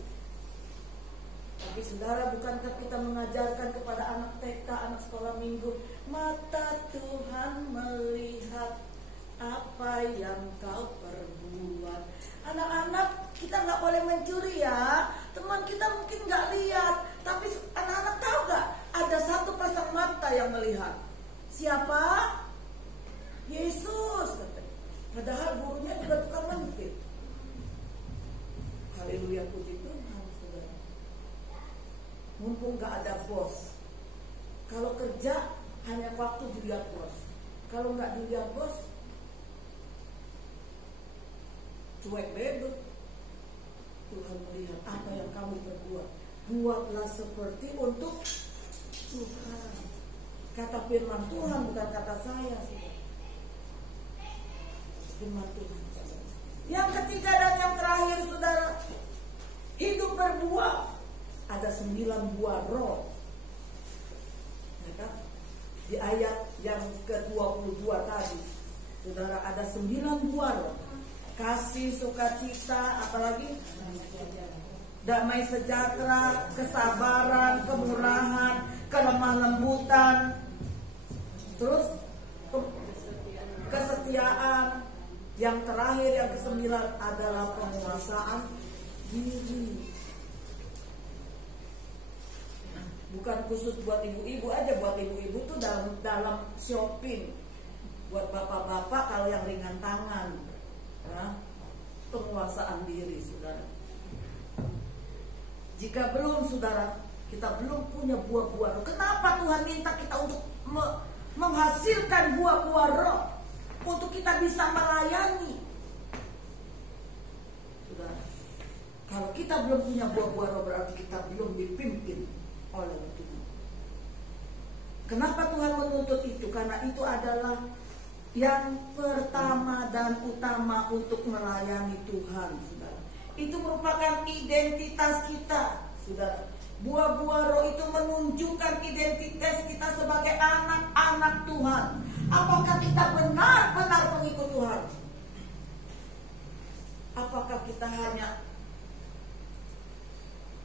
Tapi saudara, bukankah kita mengajarkan kepada anak TK, anak sekolah minggu, mata Tuhan melihat apa yang kau perbuat. Anak-anak, kita nggak boleh mencuri ya. Teman kita mungkin nggak lihat, tapi anak-anak tahu nggak? Ada satu pasang mata yang melihat. Siapa? Yesus, katanya. Padahal gurunya juga tukang mentip. Haleluya, puji Tuhan, saudara. Mumpung nggak ada bos. Kalau kerja hanya waktu dilihat bos. Kalau nggak dilihat bos, cuek bebek. Tuhan melihat apa yang kamu perbuat. Buatlah seperti untuk Tuhan. Kata firman Tuhan, bukan kata saya, saudara. Firman Tuhan. Yang ketiga dan yang terakhir, saudara, hidup berbuah. Ada 9 buah roh. Ya kan? Di ayat yang ke-22 tadi, saudara, ada 9 buah roh. Kasih, sukacita, apalagi damai sejahtera, kesabaran, kemurahan, kelemah lembutan, terus kesetiaan. Yang terakhir, yang ke-9 adalah penguasaan diri. Bukan khusus buat ibu-ibu aja, buat ibu-ibu tuh dalam shopping. Buat bapak-bapak kalau yang ringan tangan, ya, penguasaan diri, saudara. Jika belum, saudara, kita belum punya buah-buah roh. Kenapa Tuhan minta kita untuk menghasilkan buah-buah roh? Untuk kita bisa melayani. Saudara, kalau kita belum punya buah-buah roh, berarti kita belum dipimpin oleh Tuhan. Kenapa Tuhan menuntut itu? Karena itu adalah yang pertama dan utama untuk melayani Tuhan, saudara. Itu merupakan identitas kita, saudara. Buah-buah roh itu menunjukkan identitas kita sebagai anak-anak Tuhan. Apakah kita benar-benar pengikut Tuhan? Apakah kita hanya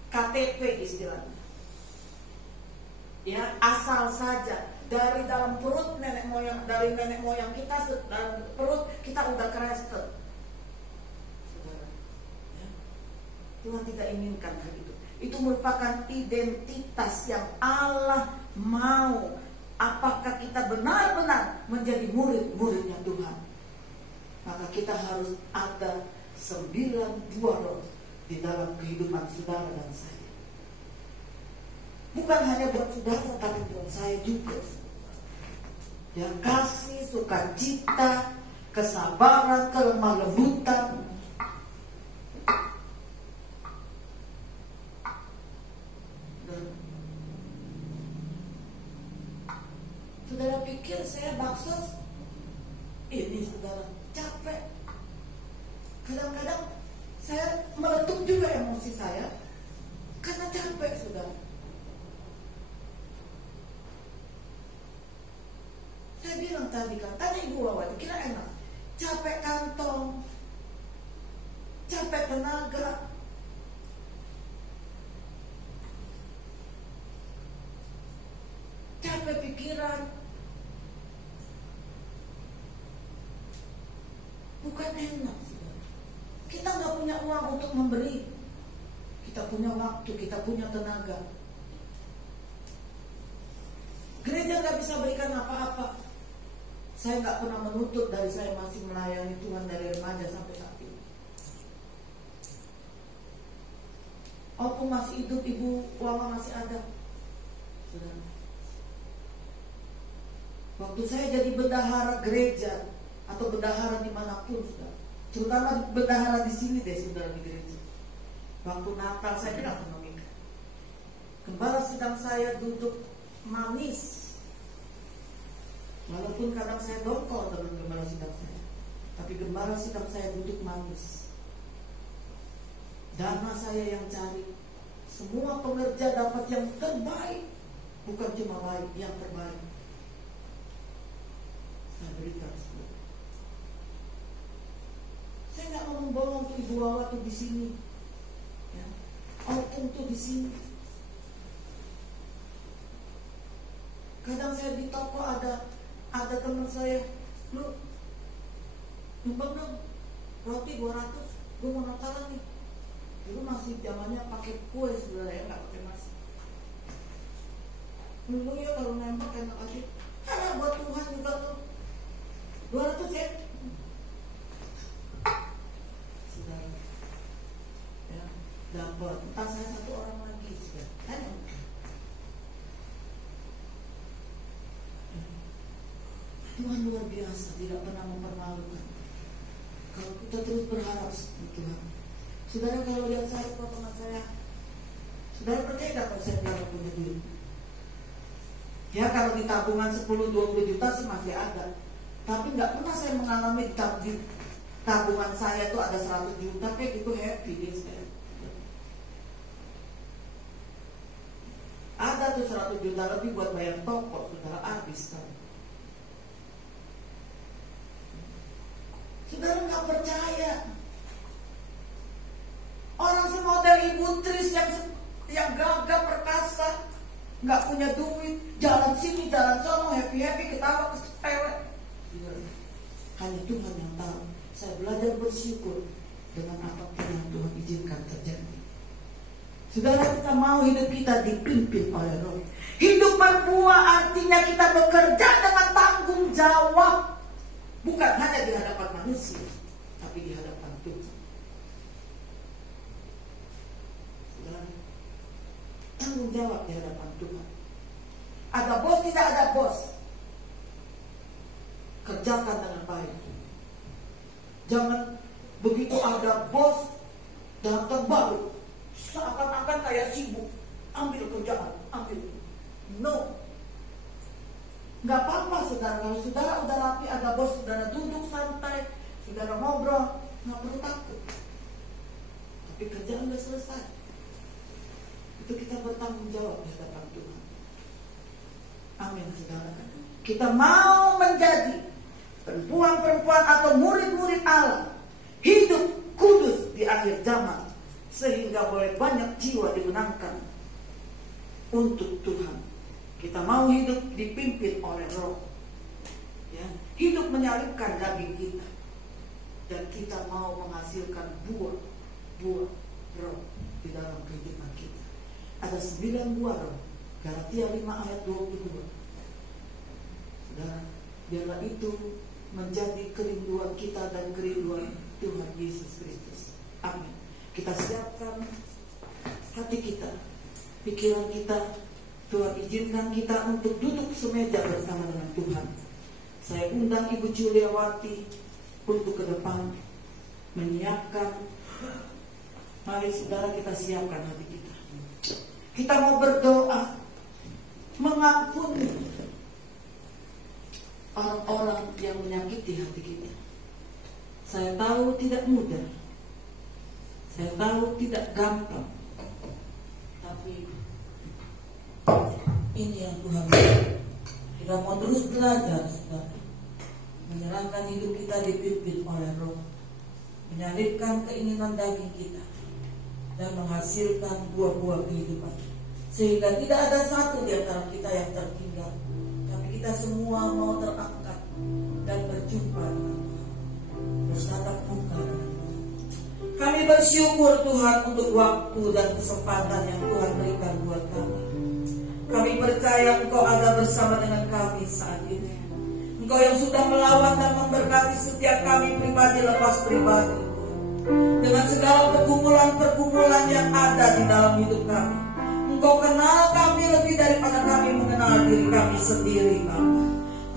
KTP istilahnya? Ya, asal saja dari dalam perut nenek moyang, dari nenek moyang kita, dalam perut kita udah Kristen. Ya. Tuhan tidak inginkan hal itu. Itu merupakan identitas yang Allah mau. Apakah kita benar-benar menjadi murid-muridnya Tuhan? Maka kita harus ada 9 buah roh di dalam kehidupan saudara dan saya. Bukan hanya buat saudara, tapi buat saya juga. Yang kasih, sukacita, kesabaran, kelemah lembutan. Saudara pikir saya baksos? Ini saudara, capek. Kadang-kadang saya meletup juga emosi saya karena capek, saudara. Saya bilang tadi kan, tanya Ibu Wawati, kira enak? Capek kantong, capek tenaga, capek pikiran. Bukan enak, saudara. Kita nggak punya uang untuk memberi. Kita punya waktu, kita punya tenaga. Gereja nggak bisa berikan apa-apa. Saya nggak pernah menuntut dari saya masih melayani Tuhan dari remaja sampai saat ini. Walaupun masih hidup, Ibu Wama masih ada. Saudara. Waktu saya jadi bendahara gereja atau bendahara dimanapun, saudara, terutama bendahara di sini deh, saudara, di gereja. Waktu Natal saya bilang sama Mika, gembala sidang saya duduk manis. Walaupun kadang saya dongkol dengan gembala sidang saya, tapi gembala sidang saya duduk manis. Dana saya yang cari. Semua pengerja dapat yang terbaik, bukan cuma baik, yang terbaik. Saya berikan semua. Saya nggak mau membawa untuk Ibu Wawa tuh di sini, ya. Opung tuh di sini. Kadang saya di toko ada teman saya, lu nyumbang dong roti 200, gue mau Natalan nih. Dulu masih zamannya pakai kue sebenarnya, nggak pakai nasi. Dulu ya kalau nembak enak aja. Karena buat Tuhan juga tuh 200 ya. Sudah ya, dapat. Entah saya satu orang lagi sudah. Tuhan luar biasa, tidak pernah mempermalukan. Kalau kita terus berharap seperti Tuhan. Saudara, kalau lihat saya teman saya, saudara percaya nggak kalau saya bilang punya duit? Ya kalau di tabungan 10-20 juta sih masih ada. Tapi nggak pernah saya mengalami di tabungan saya tuh ada 100 juta kayak gitu, happy deh saya. Ada tuh 100 juta lebih buat bayar toko, saudara, habis kan. Saudara nggak percaya. Orang semodel Ibu Tris yang gagah perkasa, nggak punya duit, jalan sini jalan sono, happy ketawa kecewa. Hanya Tuhan yang tahu. Saya belajar bersyukur dengan apapun yang Tuhan izinkan terjadi. Saudara, kita mau hidup kita dipimpin oleh Roh. Hidup berbuah artinya kita bekerja dengan tanggung jawab. Bukan hanya di hadapan manusia, tapi di hadapan Tuhan. Tanggung jawab di hadapan Tuhan. Ada bos, tidak ada bos, kerjakan dengan baik. Jangan begitu ada bos datang baru seakan-akan kayak sibuk, ambil kerjaan, ambil. No, nggak apa-apa saudara. Kalau saudara udah rapi, ada bos, saudara duduk santai, saudara ngobrol, nggak perlu takut. Tapi kerjaan udah selesai. Itu kita bertanggung jawab di hadapan Tuhan. Amin saudara. Kita mau menjadi perempuan-perempuan atau murid-murid Allah, hidup kudus di akhir zaman, sehingga boleh banyak jiwa dimenangkan untuk Tuhan. Kita mau hidup dipimpin oleh Roh, ya, hidup menyalibkan daging kita, dan kita mau menghasilkan buah Roh di dalam kehidupan kita. Ada 9 buah Roh, Galatia 5 ayat 22. Saudara, biarlah itu menjadi kerinduan kita dan kerinduan Tuhan Yesus Kristus. Amin. Kita siapkan hati kita, pikiran kita. Tuhan izinkan kita untuk duduk semeja bersama dengan Tuhan. Saya undang Ibu Juliawati untuk ke depan menyiapkan. Mari saudara, kita siapkan hati kita. Kita mau berdoa mengampuni orang-orang yang menyakiti hati kita. Saya tahu tidak mudah, saya tahu tidak gampang, tapi ini yang Tuhan mau. Kita mau terus belajar, saudara, menyerahkan hidup kita dipimpin oleh Roh, menyalibkan keinginan daging kita, dan menghasilkan buah-buah kehidupan, sehingga tidak ada satu di antara kita yang tertinggal, tapi kita semua mau terangkat dan berjumpa dengan Tuhan, bertatap muka dengan Tuhan. Kami bersyukur Tuhan untuk waktu dan kesempatan yang Tuhan berikan buat kami. Kami percaya Engkau ada bersama dengan kami saat ini. Engkau yang sudah melawat dan memberkati setiap kami pribadi lepas pribadi, dengan segala pergumulan-pergumulan yang ada di dalam hidup kami. Engkau kenal kami lebih daripada kami mengenal diri kami sendiri, Bapa.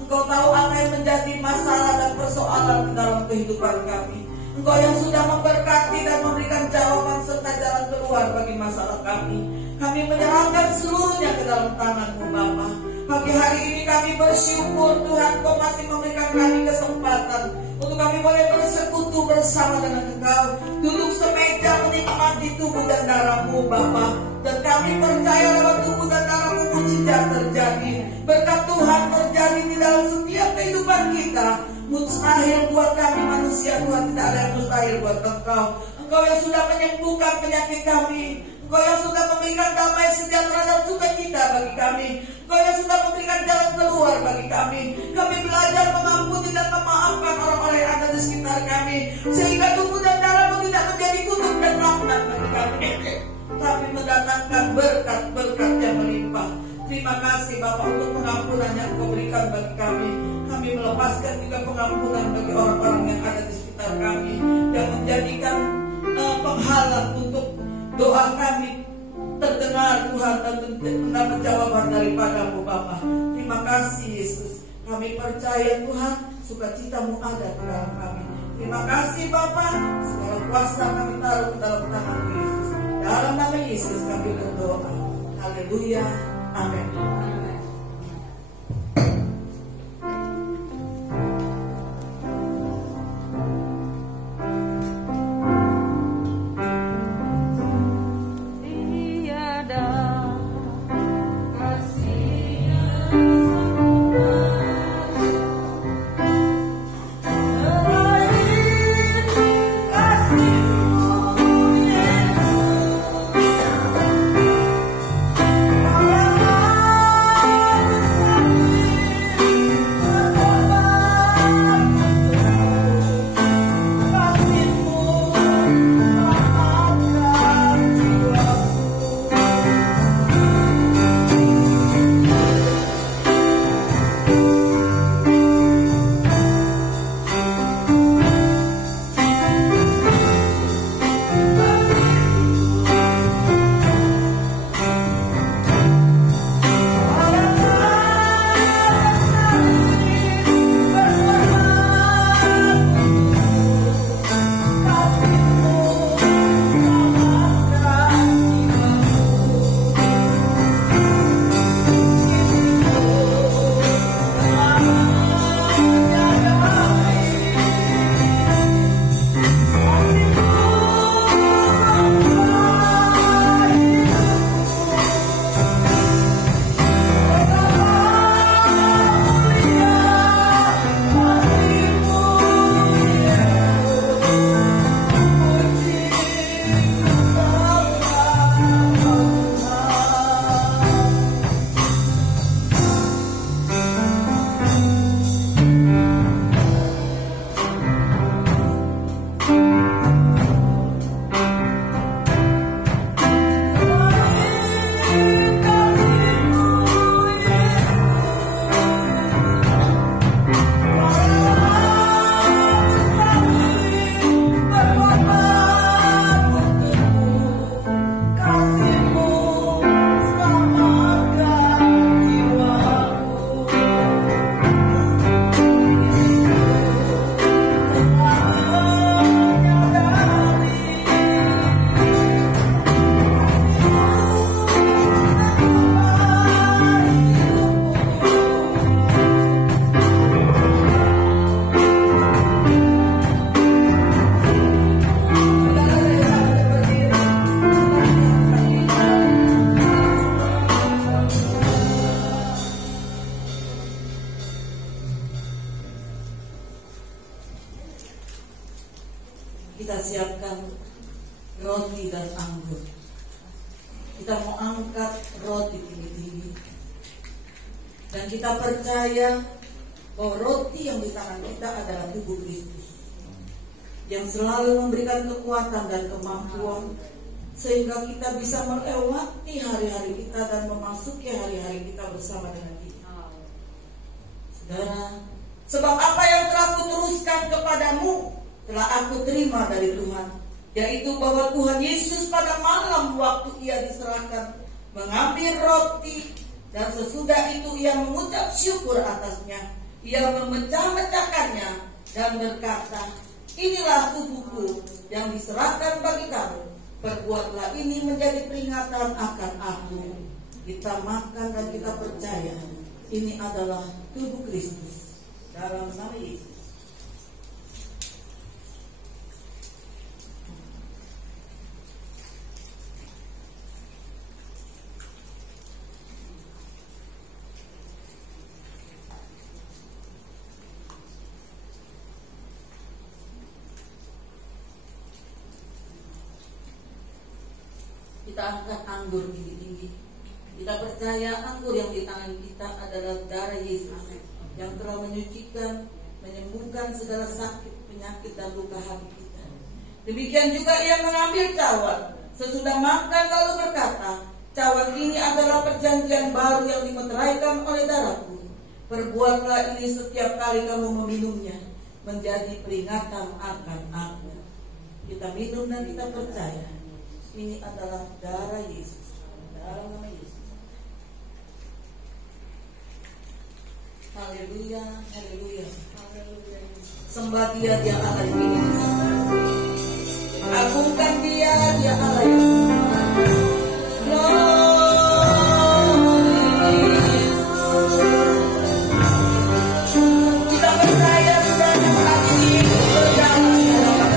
Engkau tahu apa yang menjadi masalah dan persoalan di dalam kehidupan kami. Engkau yang sudah memberkati dan memberikan jawaban serta jalan keluar bagi masalah kami. Kami menyerahkan seluruhnya ke dalam tangan-Mu, Bapa. Pagi hari ini kami bersyukur Tuhan, Kau masih memberikan kami kesempatan untuk kami boleh bersekutu bersama dengan Engkau, duduk semeja menikmati tubuh dan darah-Mu, Bapa. Dan kami percaya lewat tubuh dan darah-Mu mujizat terjadi, berkat Tuhan terjadi di dalam setiap kehidupan kita. Mustahil buat kami manusia, Tuhan, tidak ada yang mustahil buat Engkau. Engkau yang sudah menyembuhkan penyakit kami, Engkau yang sudah memberikan damai sejahtera dan sukacita bagi bagi kami. Engkau yang sudah memberikan jalan keluar bagi kami. Kami belajar mengampuni dan memaafkan orang-orang yang ada di sekitar kami, sehingga tubuh dan darahmu tidak menjadi kutuk dan laknat bagi kami, tapi mendatangkan berkat-berkat yang melimpah. Terima kasih Bapak untuk pengampunan yang Engkau berikan bagi kami. Kami melepaskan juga pengampunan bagi orang-orang yang ada di sekitar kami, yang menjadikan penghalang untuk doa kami terdengar Tuhan, dan mendapat jawaban daripada-Mu Bapa. Terima kasih Yesus. Kami percaya Tuhan, sukacita-Mu ada di dalam kami. Terima kasih Bapa. Segala kuasa kami taruh ke dalam tangan Yesus. Dalam nama Yesus kami berdoa. Haleluya. Amin. Kita siapkan roti dan anggur. Kita mau angkat roti tinggi-tinggi, dan kita percaya bahwa roti yang di tangan kita adalah tubuh Kristus, yang selalu memberikan kekuatan dan kemampuan sehingga kita bisa melewati hari-hari kita dan memasuki hari-hari kita bersama dengan Dia. Saudara, sebab apa yang telah kuteruskan kepadamu telah aku terima dari Tuhan, yaitu bahwa Tuhan Yesus pada malam waktu Ia diserahkan mengambil roti, dan sesudah itu Ia mengucap syukur atasnya. Ia memecah-mecahkannya dan berkata, inilah tubuhku yang diserahkan bagi kamu. Perbuatlah ini menjadi peringatan akan aku. Kita makan dan kita percaya ini adalah tubuh Kristus. Dalam nama Yesus. Kita angkat anggur tinggi-tinggi. Kita Kita percaya anggur yang di tangan kita adalah darah Yesus yang telah menyucikan, menyembuhkan segala sakit, penyakit dan luka hati kita. Demikian juga Ia mengambil cawan sesudah makan lalu berkata, cawan ini adalah perjanjian baru yang dimeteraikan oleh darahku. Perbuatlah ini setiap kali kamu meminumnya, menjadi peringatan akan aku. Kita minum dan kita percaya ini adalah darah Yesus, darah nama Yesus. Haleluya, haleluya, haleluya. Sembah Dia, Dia Allah yang ingin disembah. Agungkan Dia, Dia Allah yang kita percaya sudah saat ini berjalan dalam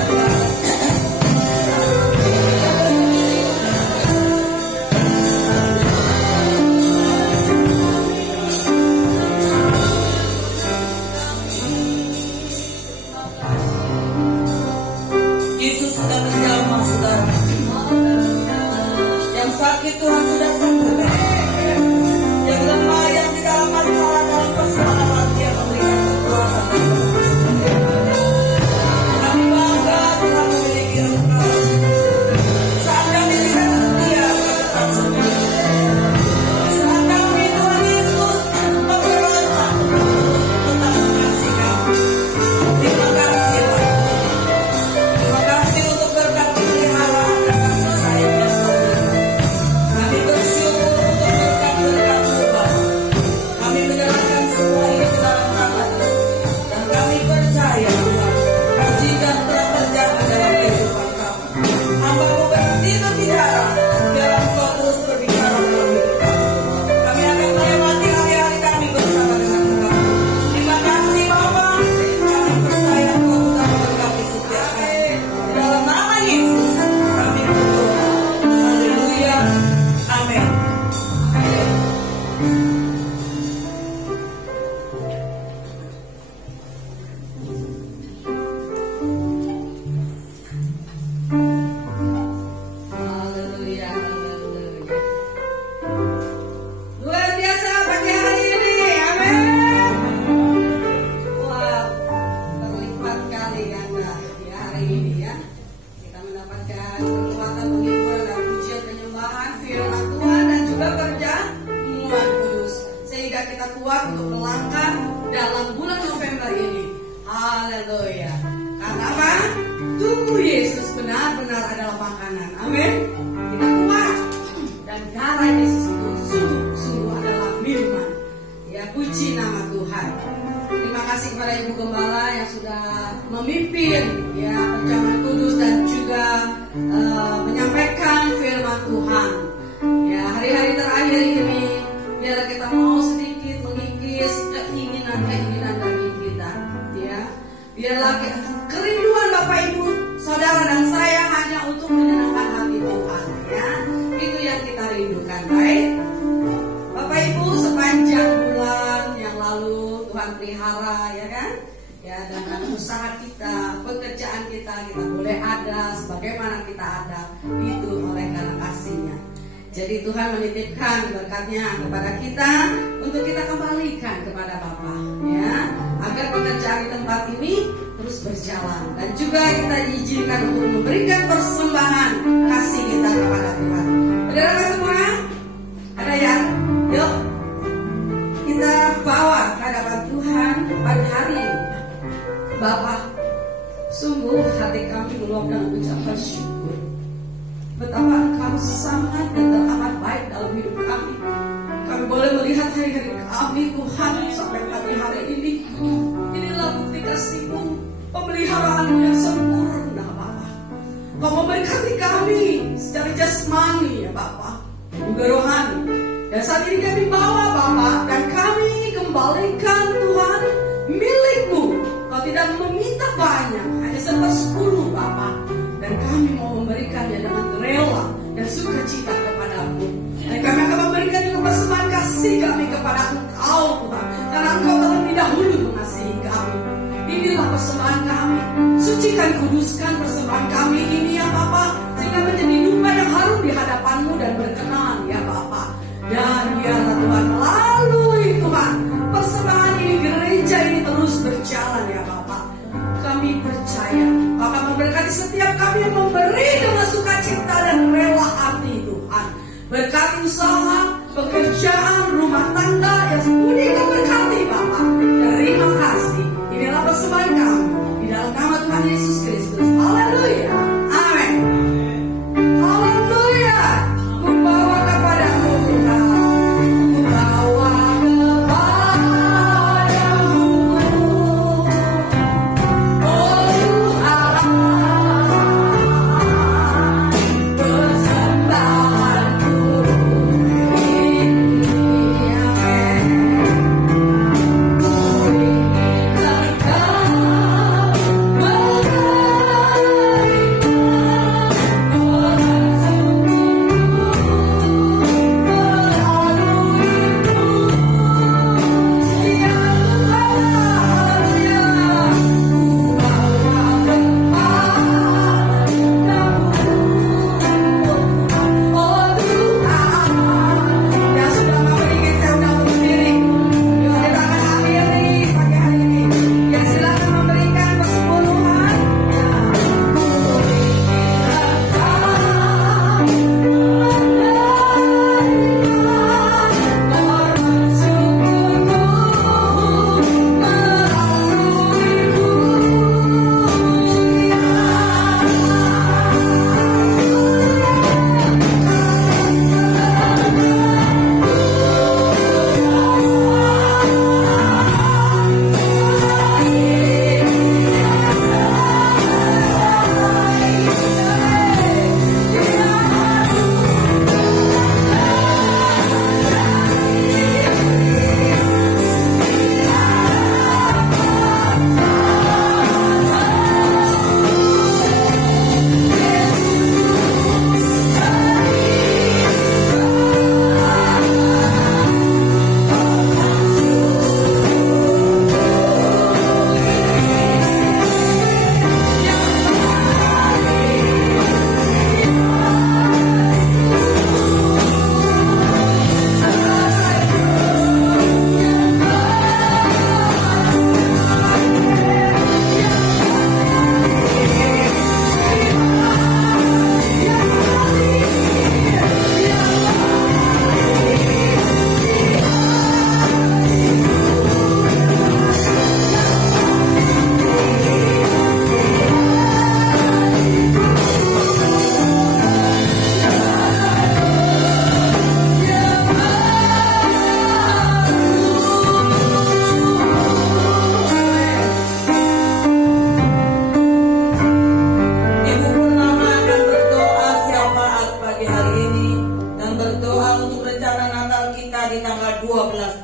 Yesus sudah menjamah saudara. Yang sakit Tuhan sudah sembuhkan. Yang lemah, yang di dalam masalah, dalam persoalan, Dia memberikan kekuatan. Kami bangga Tuhan memiliki Engkau. Saat kami tidak setia, tetap setia. Saat kami Tuhan Yesus memberontak, tetap mengasihi kami. Terima kasih Pak. Terima kasih untuk berkat peliharaan dan kasih sayang yang Kau berikan. Kami bersyukur untuk berkat-berkat Tuhan. Kami menyerahkan semua ini ke dalam tangan-Mu. Dan kami percaya Tuhan, mujizat telah terjadi dalam kehidupan kami. Hamba-Mu berhenti berbicara, biar Engkau terus berbicara dalam hidup kami. Kami akan melewati hari-hari kami bersama dengan Engkau. Terima kasih Bapa. Kami percaya Engkau sudah memberkati setiap kami. Dalam nama Yesus kami berdoa. Haleluya. Amin. Haleluya. Haleluya. Luar biasa pagi hari ini. Amin. Wah, berlipat kali ganda di hari ini ya. Kita mendapatkan kekuatan menghibur dan pujian penyembahan firman Tuhan dan juga perjamuan kudus. Sehingga kita kuat untuk melangkah dalam bulan November ini. Haleluya. Karena apa? Tubuh Yesus benar-benar adalah makanan. Amin. Kita kuat. Dan darah Yesus itu sungguh-sungguh adalah minuman. Ya, puji nama Tuhan. Terima kasih kepada Ibu Gembala yang sudah memimpin ya perjamuan kudus dan juga menyampaikan firman Tuhan. Ya, hari-hari terakhir ini biarlah kita mau sedikit mengikis keinginan-keinginan daging kita. Ya, biarlah kerinduan Bapak Ibu, Saudara dan saya hanya untuk menyenangkan hati Tuhan. Ya, itu yang kita rindukan. Baik, Bapak Ibu, sepanjang bulan yang lalu Tuhan pelihara, ya kan? Ya, dengan usaha kita, pekerjaan kita boleh ada sebagaimana kita ada, itu oleh karena kasih-Nya. Jadi Tuhan menitipkan berkat-Nya kepada kita untuk kita kembalikan kepada Bapa, ya, agar pekerjaan di tempat ini terus berjalan dan juga kita diizinkan untuk memberikan persembahan kasih kita kepada Tuhan. Saudara semua, ada ya? Yuk, kita bawa ke hadapan Tuhan pada hari ini. Bapa, sungguh hati kami meluapkan ucapan syukur. Betapa Engkau sangat dan teramat baik dalam hidup kami. Kami boleh melihat hari-hari kami Tuhan sampai pagi hari ini. Inilah bukti kasih-Mu, pemeliharaan-Mu yang sempurna Bapa. Kau memberkati kami secara jasmani ya Bapa, juga rohani. Dan saat ini kami bawa Bapa dan kami kembalikan Tuhan milik-Mu. Kau tidak meminta banyak, hanya 1/10 Bapa. Dan kami mau memberikannya dengan rela dan sukacita kepada-Mu. Dan kami akan memberikan juga persembahan kasih kami kepada Engkau Tuhan. Karena Engkau terlebih dahulu mengasihi kami. Inilah persembahan kami. Sucikan, kuduskan persembahan kami ini ya Bapa. Sehingga menjadi domba yang harum di hadapan-Mu dan berkenan ya Bapa. Dan pekerjaan, rumah tangga yang budi Kau berkati Bapa. Terima kasih. Inilah persembahan kami di dalam nama Tuhan Yesus Kristus. Haleluya. Amin. Haleluya. Ku bawa kepadamu Tuhan. Ku bawa kepadamu. Oh Tuhan. Persembahanku ini.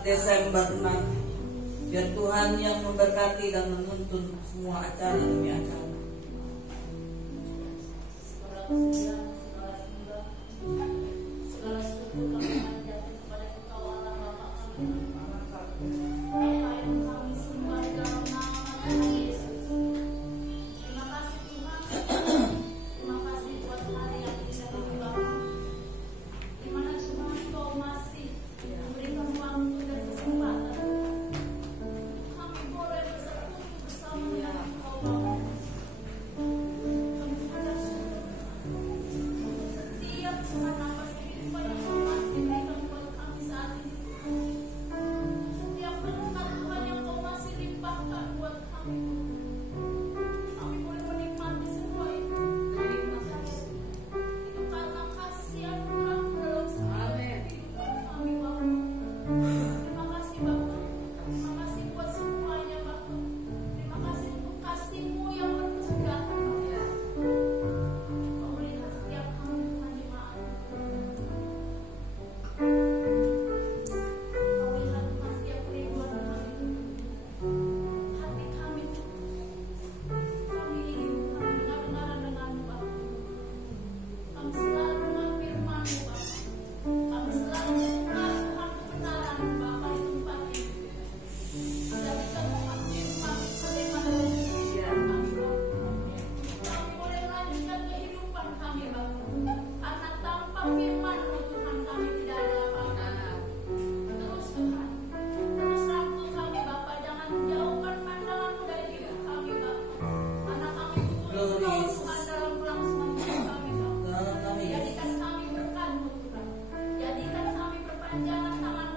Desember nanti. Biar Tuhan yang memberkati dan menuntun semua acara demi acara. Setiap Tuhan apa sih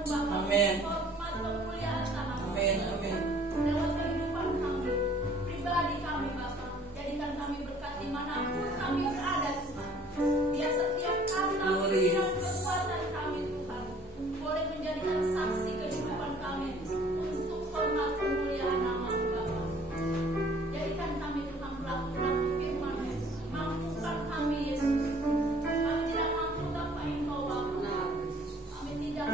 Bapa. Amin. Hormat kemuliaan tanah. Amin. Amin. Lewat kehidupan kami, pribadi kami Bapa. Jadikan kami berkat dimanapun kami berada Tuhan. Biar setiap kata pikiran kekuatan kami Tuhan boleh menjadikan saksi kehidupan kami untuk hormat kemuliaan nama-Mu Bapa. Jadikan kami Tuhan pelaku-pelaku firman-Mu. Mampukan kami Yesus. Kami tidak mampu tanpa Engkau Bapa. Kami tidak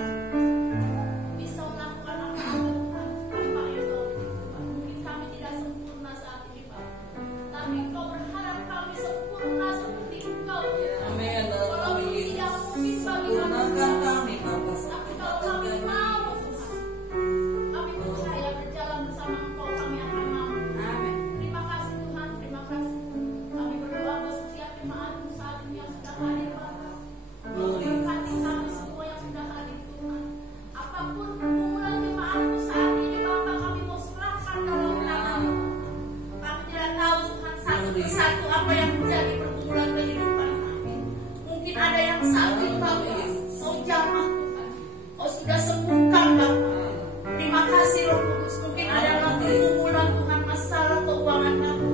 bisa melakukan apa-apa Tuhan tanpa Engkau Tuhan. Mungkin kami tidak sempurna saat ini Pak, tapi Engkau berharap kami sempurna seperti Engkau Tuhan. Amin. Walaupun tidak mungkin bagi Sempurnakan manusia, kami Bapa. tapi kalau kami mau Tuhan, kami percaya berjalan bersama Engkau kami akan mampu. Amin. Terima kasih Tuhan, terima kasih. Kami berdoa untuk setiap jemaat-Mu saat ini yang sudah hadir Bapa. Berkati kami semua yang sudah hadir Tuhan. Apapun pergumulan jemaat-Mu saat ini Bapa, kami mau serahkan dalam tangan-Mu. Kami tidak tahu Tuhan satu persatu apa yang menjadi pergumulan kehidupan kami. Mungkin ada yang sakit Bapa, mau jamah Tuhan. Kau sudah sembuhkan Bapa. Terima kasih Roh Kudus. Mungkin ada yang pergumulan Tuhan masalah keuangan kami.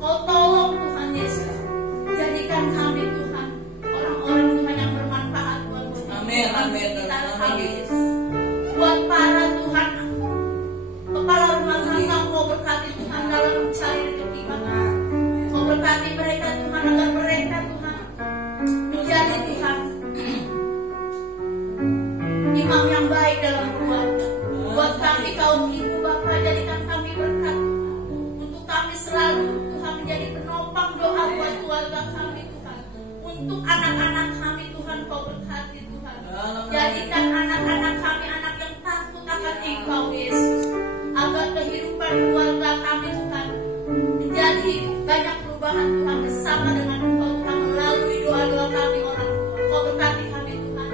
Kau tolong Tuhan Yesus. Jadikan kami Tuhan orang-orang Tuhan yang bermanfaat buat Tuhan. Amin, amin, Sekitar amin. kami Yesus. Buat para Tuhan kepala rumah tangga, Kau berkati Tuhan dalam mencari rezeki Bapa. Kau berkati mereka Tuhan agar mereka Tuhan menjadi Tuhan imam yang baik dalam keluarga. Buat kami kaum ibu Bapa, jadikan kami berkat Tuhan. Untuk kami selalu Tuhan menjadi penopang doa buat keluarga kami Tuhan. Untuk anak-anak kami Tuhan Kau berkati Tuhan. Jadikan anak-anak kami anak yang takut akan Engkau Yesus. Agar kehidupan keluarga kami Tuhan menjadi banyak perubahan Tuhan bersama dengan Engkau Tuhan melalui doa-doa kami orang tua. Kau berkati kami Tuhan.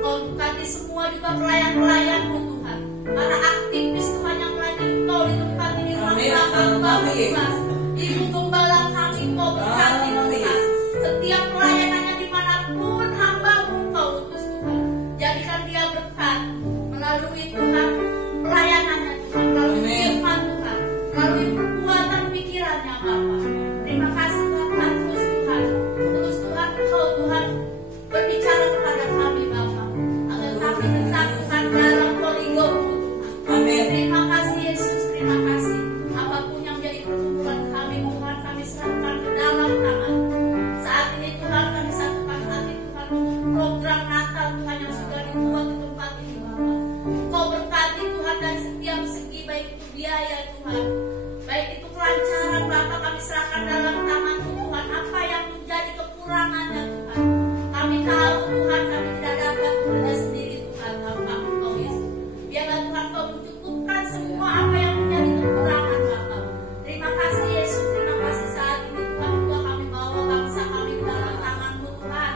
Kau berkati semua juga pelayan-pelayan-Mu Tuhan. Para aktivis Tuhan yang melayani Engkau di tempat ini ruang Amin. belakang kami Amin. Tuhan. Ibu gembala kami Kau berkati Tuhan. Setiap pelayanannya dimanapun hamba-Mu Kau utus Tuhan. Jadikan dia berkat melalui Tuhan pelayanannya Tuhan, melalui Amin. firman Tuhan, melalui perbuatan pikirannya Bapa. Terima kasih Tuhan, terus Tuhan Engkau Tuhan berbicara kepada kami Bapa, agar kami tetap Tuhan dalam koridor-Mu Tuhan. Amin. Terima kasih Yesus, terima kasih. Apapun yang menjadi pergumulan kami Tuhan, kami serahkan ke dalam tangan. Saat ini Tuhan kami satukan hati Tuhan untuk program Natal Tuhan yang sudah dibuat di tempat ini Bapa. Kau berkati Tuhan dari setiap segi, baik itu biaya Tuhan, baik itu kelancaran Bapa, kami serahkan dalam tangan-Mu Tuhan. Apa yang menjadi kekurangannya Tuhan, kami tahu Tuhan kami tidak dapat bekerja sendiri Tuhan tanpa Engkau Yesus. Biarlah Tuhan Kau mencukupkan semua apa yang menjadi kekurangan Bapa. Terima kasih Yesus, terima kasih saat ini Tuhan juga kami bawa bangsa kami ke dalam tangan-Mu Tuhan.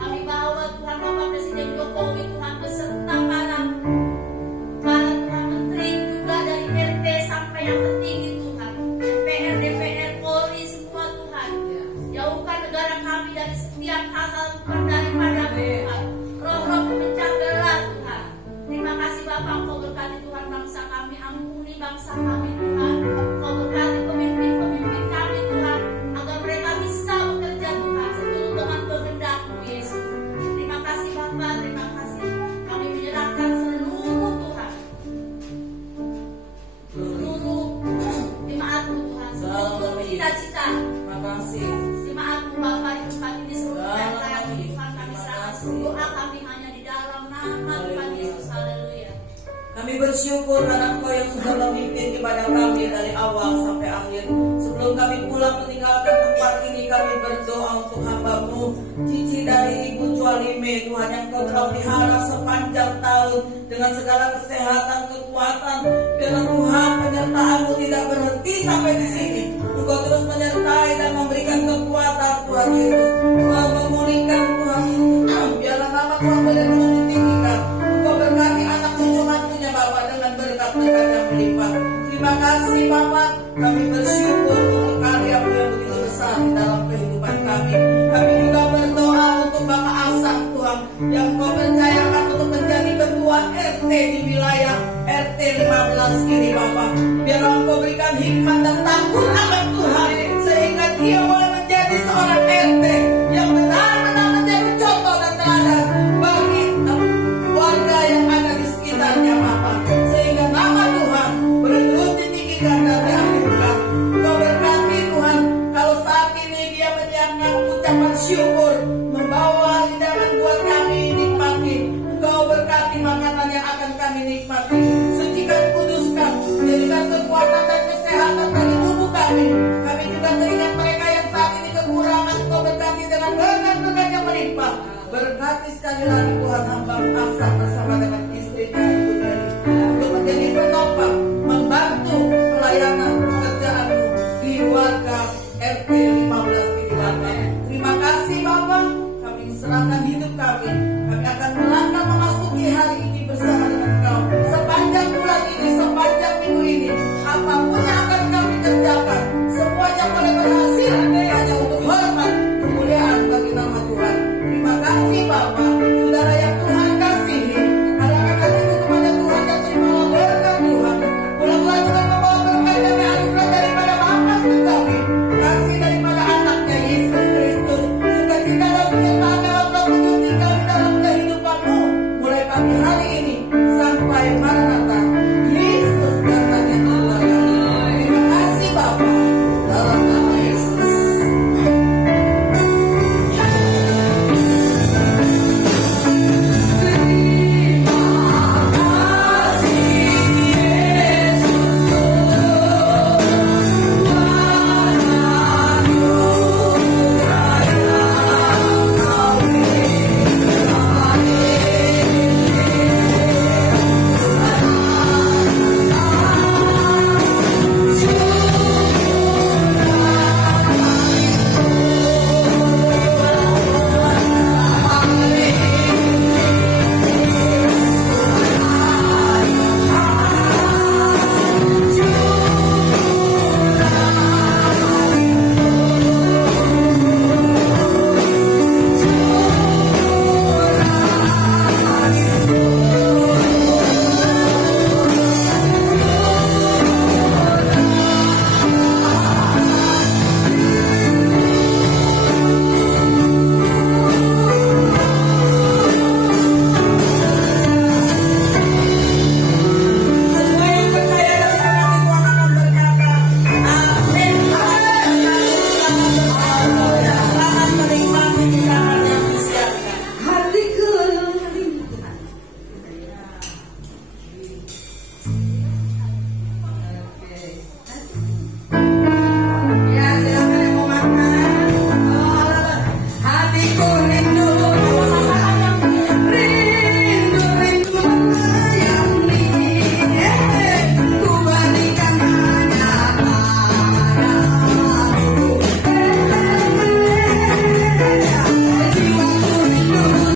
Kami bawa Tuhan Bapak Presiden Jokowi Tuhan beserta para Tuhan Menteri juga dari RT sampai yang tertinggi Tuhan, DPR, Polri semua Tuhan. Jauhkan negara kami dari setiap hal Tuhan daripada Tuhan. Roh-roh pemecah belah Tuhan. Terima kasih Bapak, Kau berkati Tuhan bangsa kami, ampuni bangsa kami Tuhan. Kau berkati pemimpin-pemimpin kami Tuhan, agar mereka bisa bekerja Tuhan seturut dengan kehendak-Mu Yesus. Terima kasih Bapak, terima kasih. Kami menyerahkan seluruh Tuhan, seluruh jemaat-Mu Tuhan, seluruh cita-cita Terima kasih. jemaat-Mu Bapa di tempat ini seluruh daerah Tuhan kami serahkan. Doa kami hanya di dalam nama Tuhan Yesus. Haleluya. Kami bersyukur karena Engkau yang sudah memimpin ibadah kami dari awal sampai akhir. Sebelum kami pulang meninggalkan tempat ini, kami berdoa untuk hamba-Mu Cici dari Ibu Cualime Tuhan, yang Kau telah pelihara sepanjang tahun dengan segala kesehatan, kekuatan. Biarlah Tuhan penyertaan-Mu tidak berhenti sampai di sini. Engkau terus menyertai dan memberikan kekuatan Tuhan Yesus. Tuhan memulihkan Tuhan. Biarlah nama Tuhan benar-benar ditinggikan. Engkau berkati anak cucu mantunya Bapak dengan berkat-berkat yang melimpah. Terima kasih Bapak. Kami bersyukur untuk karya-Mu yang begitu besar di dalam kehidupan kami. Kami juga berdoa untuk Bapak Asang Tuhan, yang Kau percayakan untuk menjadi ketua RT di wilayah RT 15 ini Bapak. Biar Engkau berikan hikmat dan takut akan Tuhan, sehingga dia boleh menjadi seorang RT yang benar-benar menjadi contoh dan teladan bagi warga yang ada di sekitarnya Bapak. Sehingga nama Tuhan terus ditinggikan dan diagungkan. Engkau berkati Tuhan, kalau saat ini dia menyiapkan ucapan syukur, membawa hidangan buat kami nikmati. Engkau berkati makanan yang akan kami nikmati. Sucikan, kuduskan, jadikan kekuatan dan kesehatan dari tubuh kami. Kami juga teringat mereka yang saat ini kekurangan. Engkau berkati dengan berkat-berkat yang melimpah. Berkati sekali lagi Tuhan hamba Afsah bersama dengan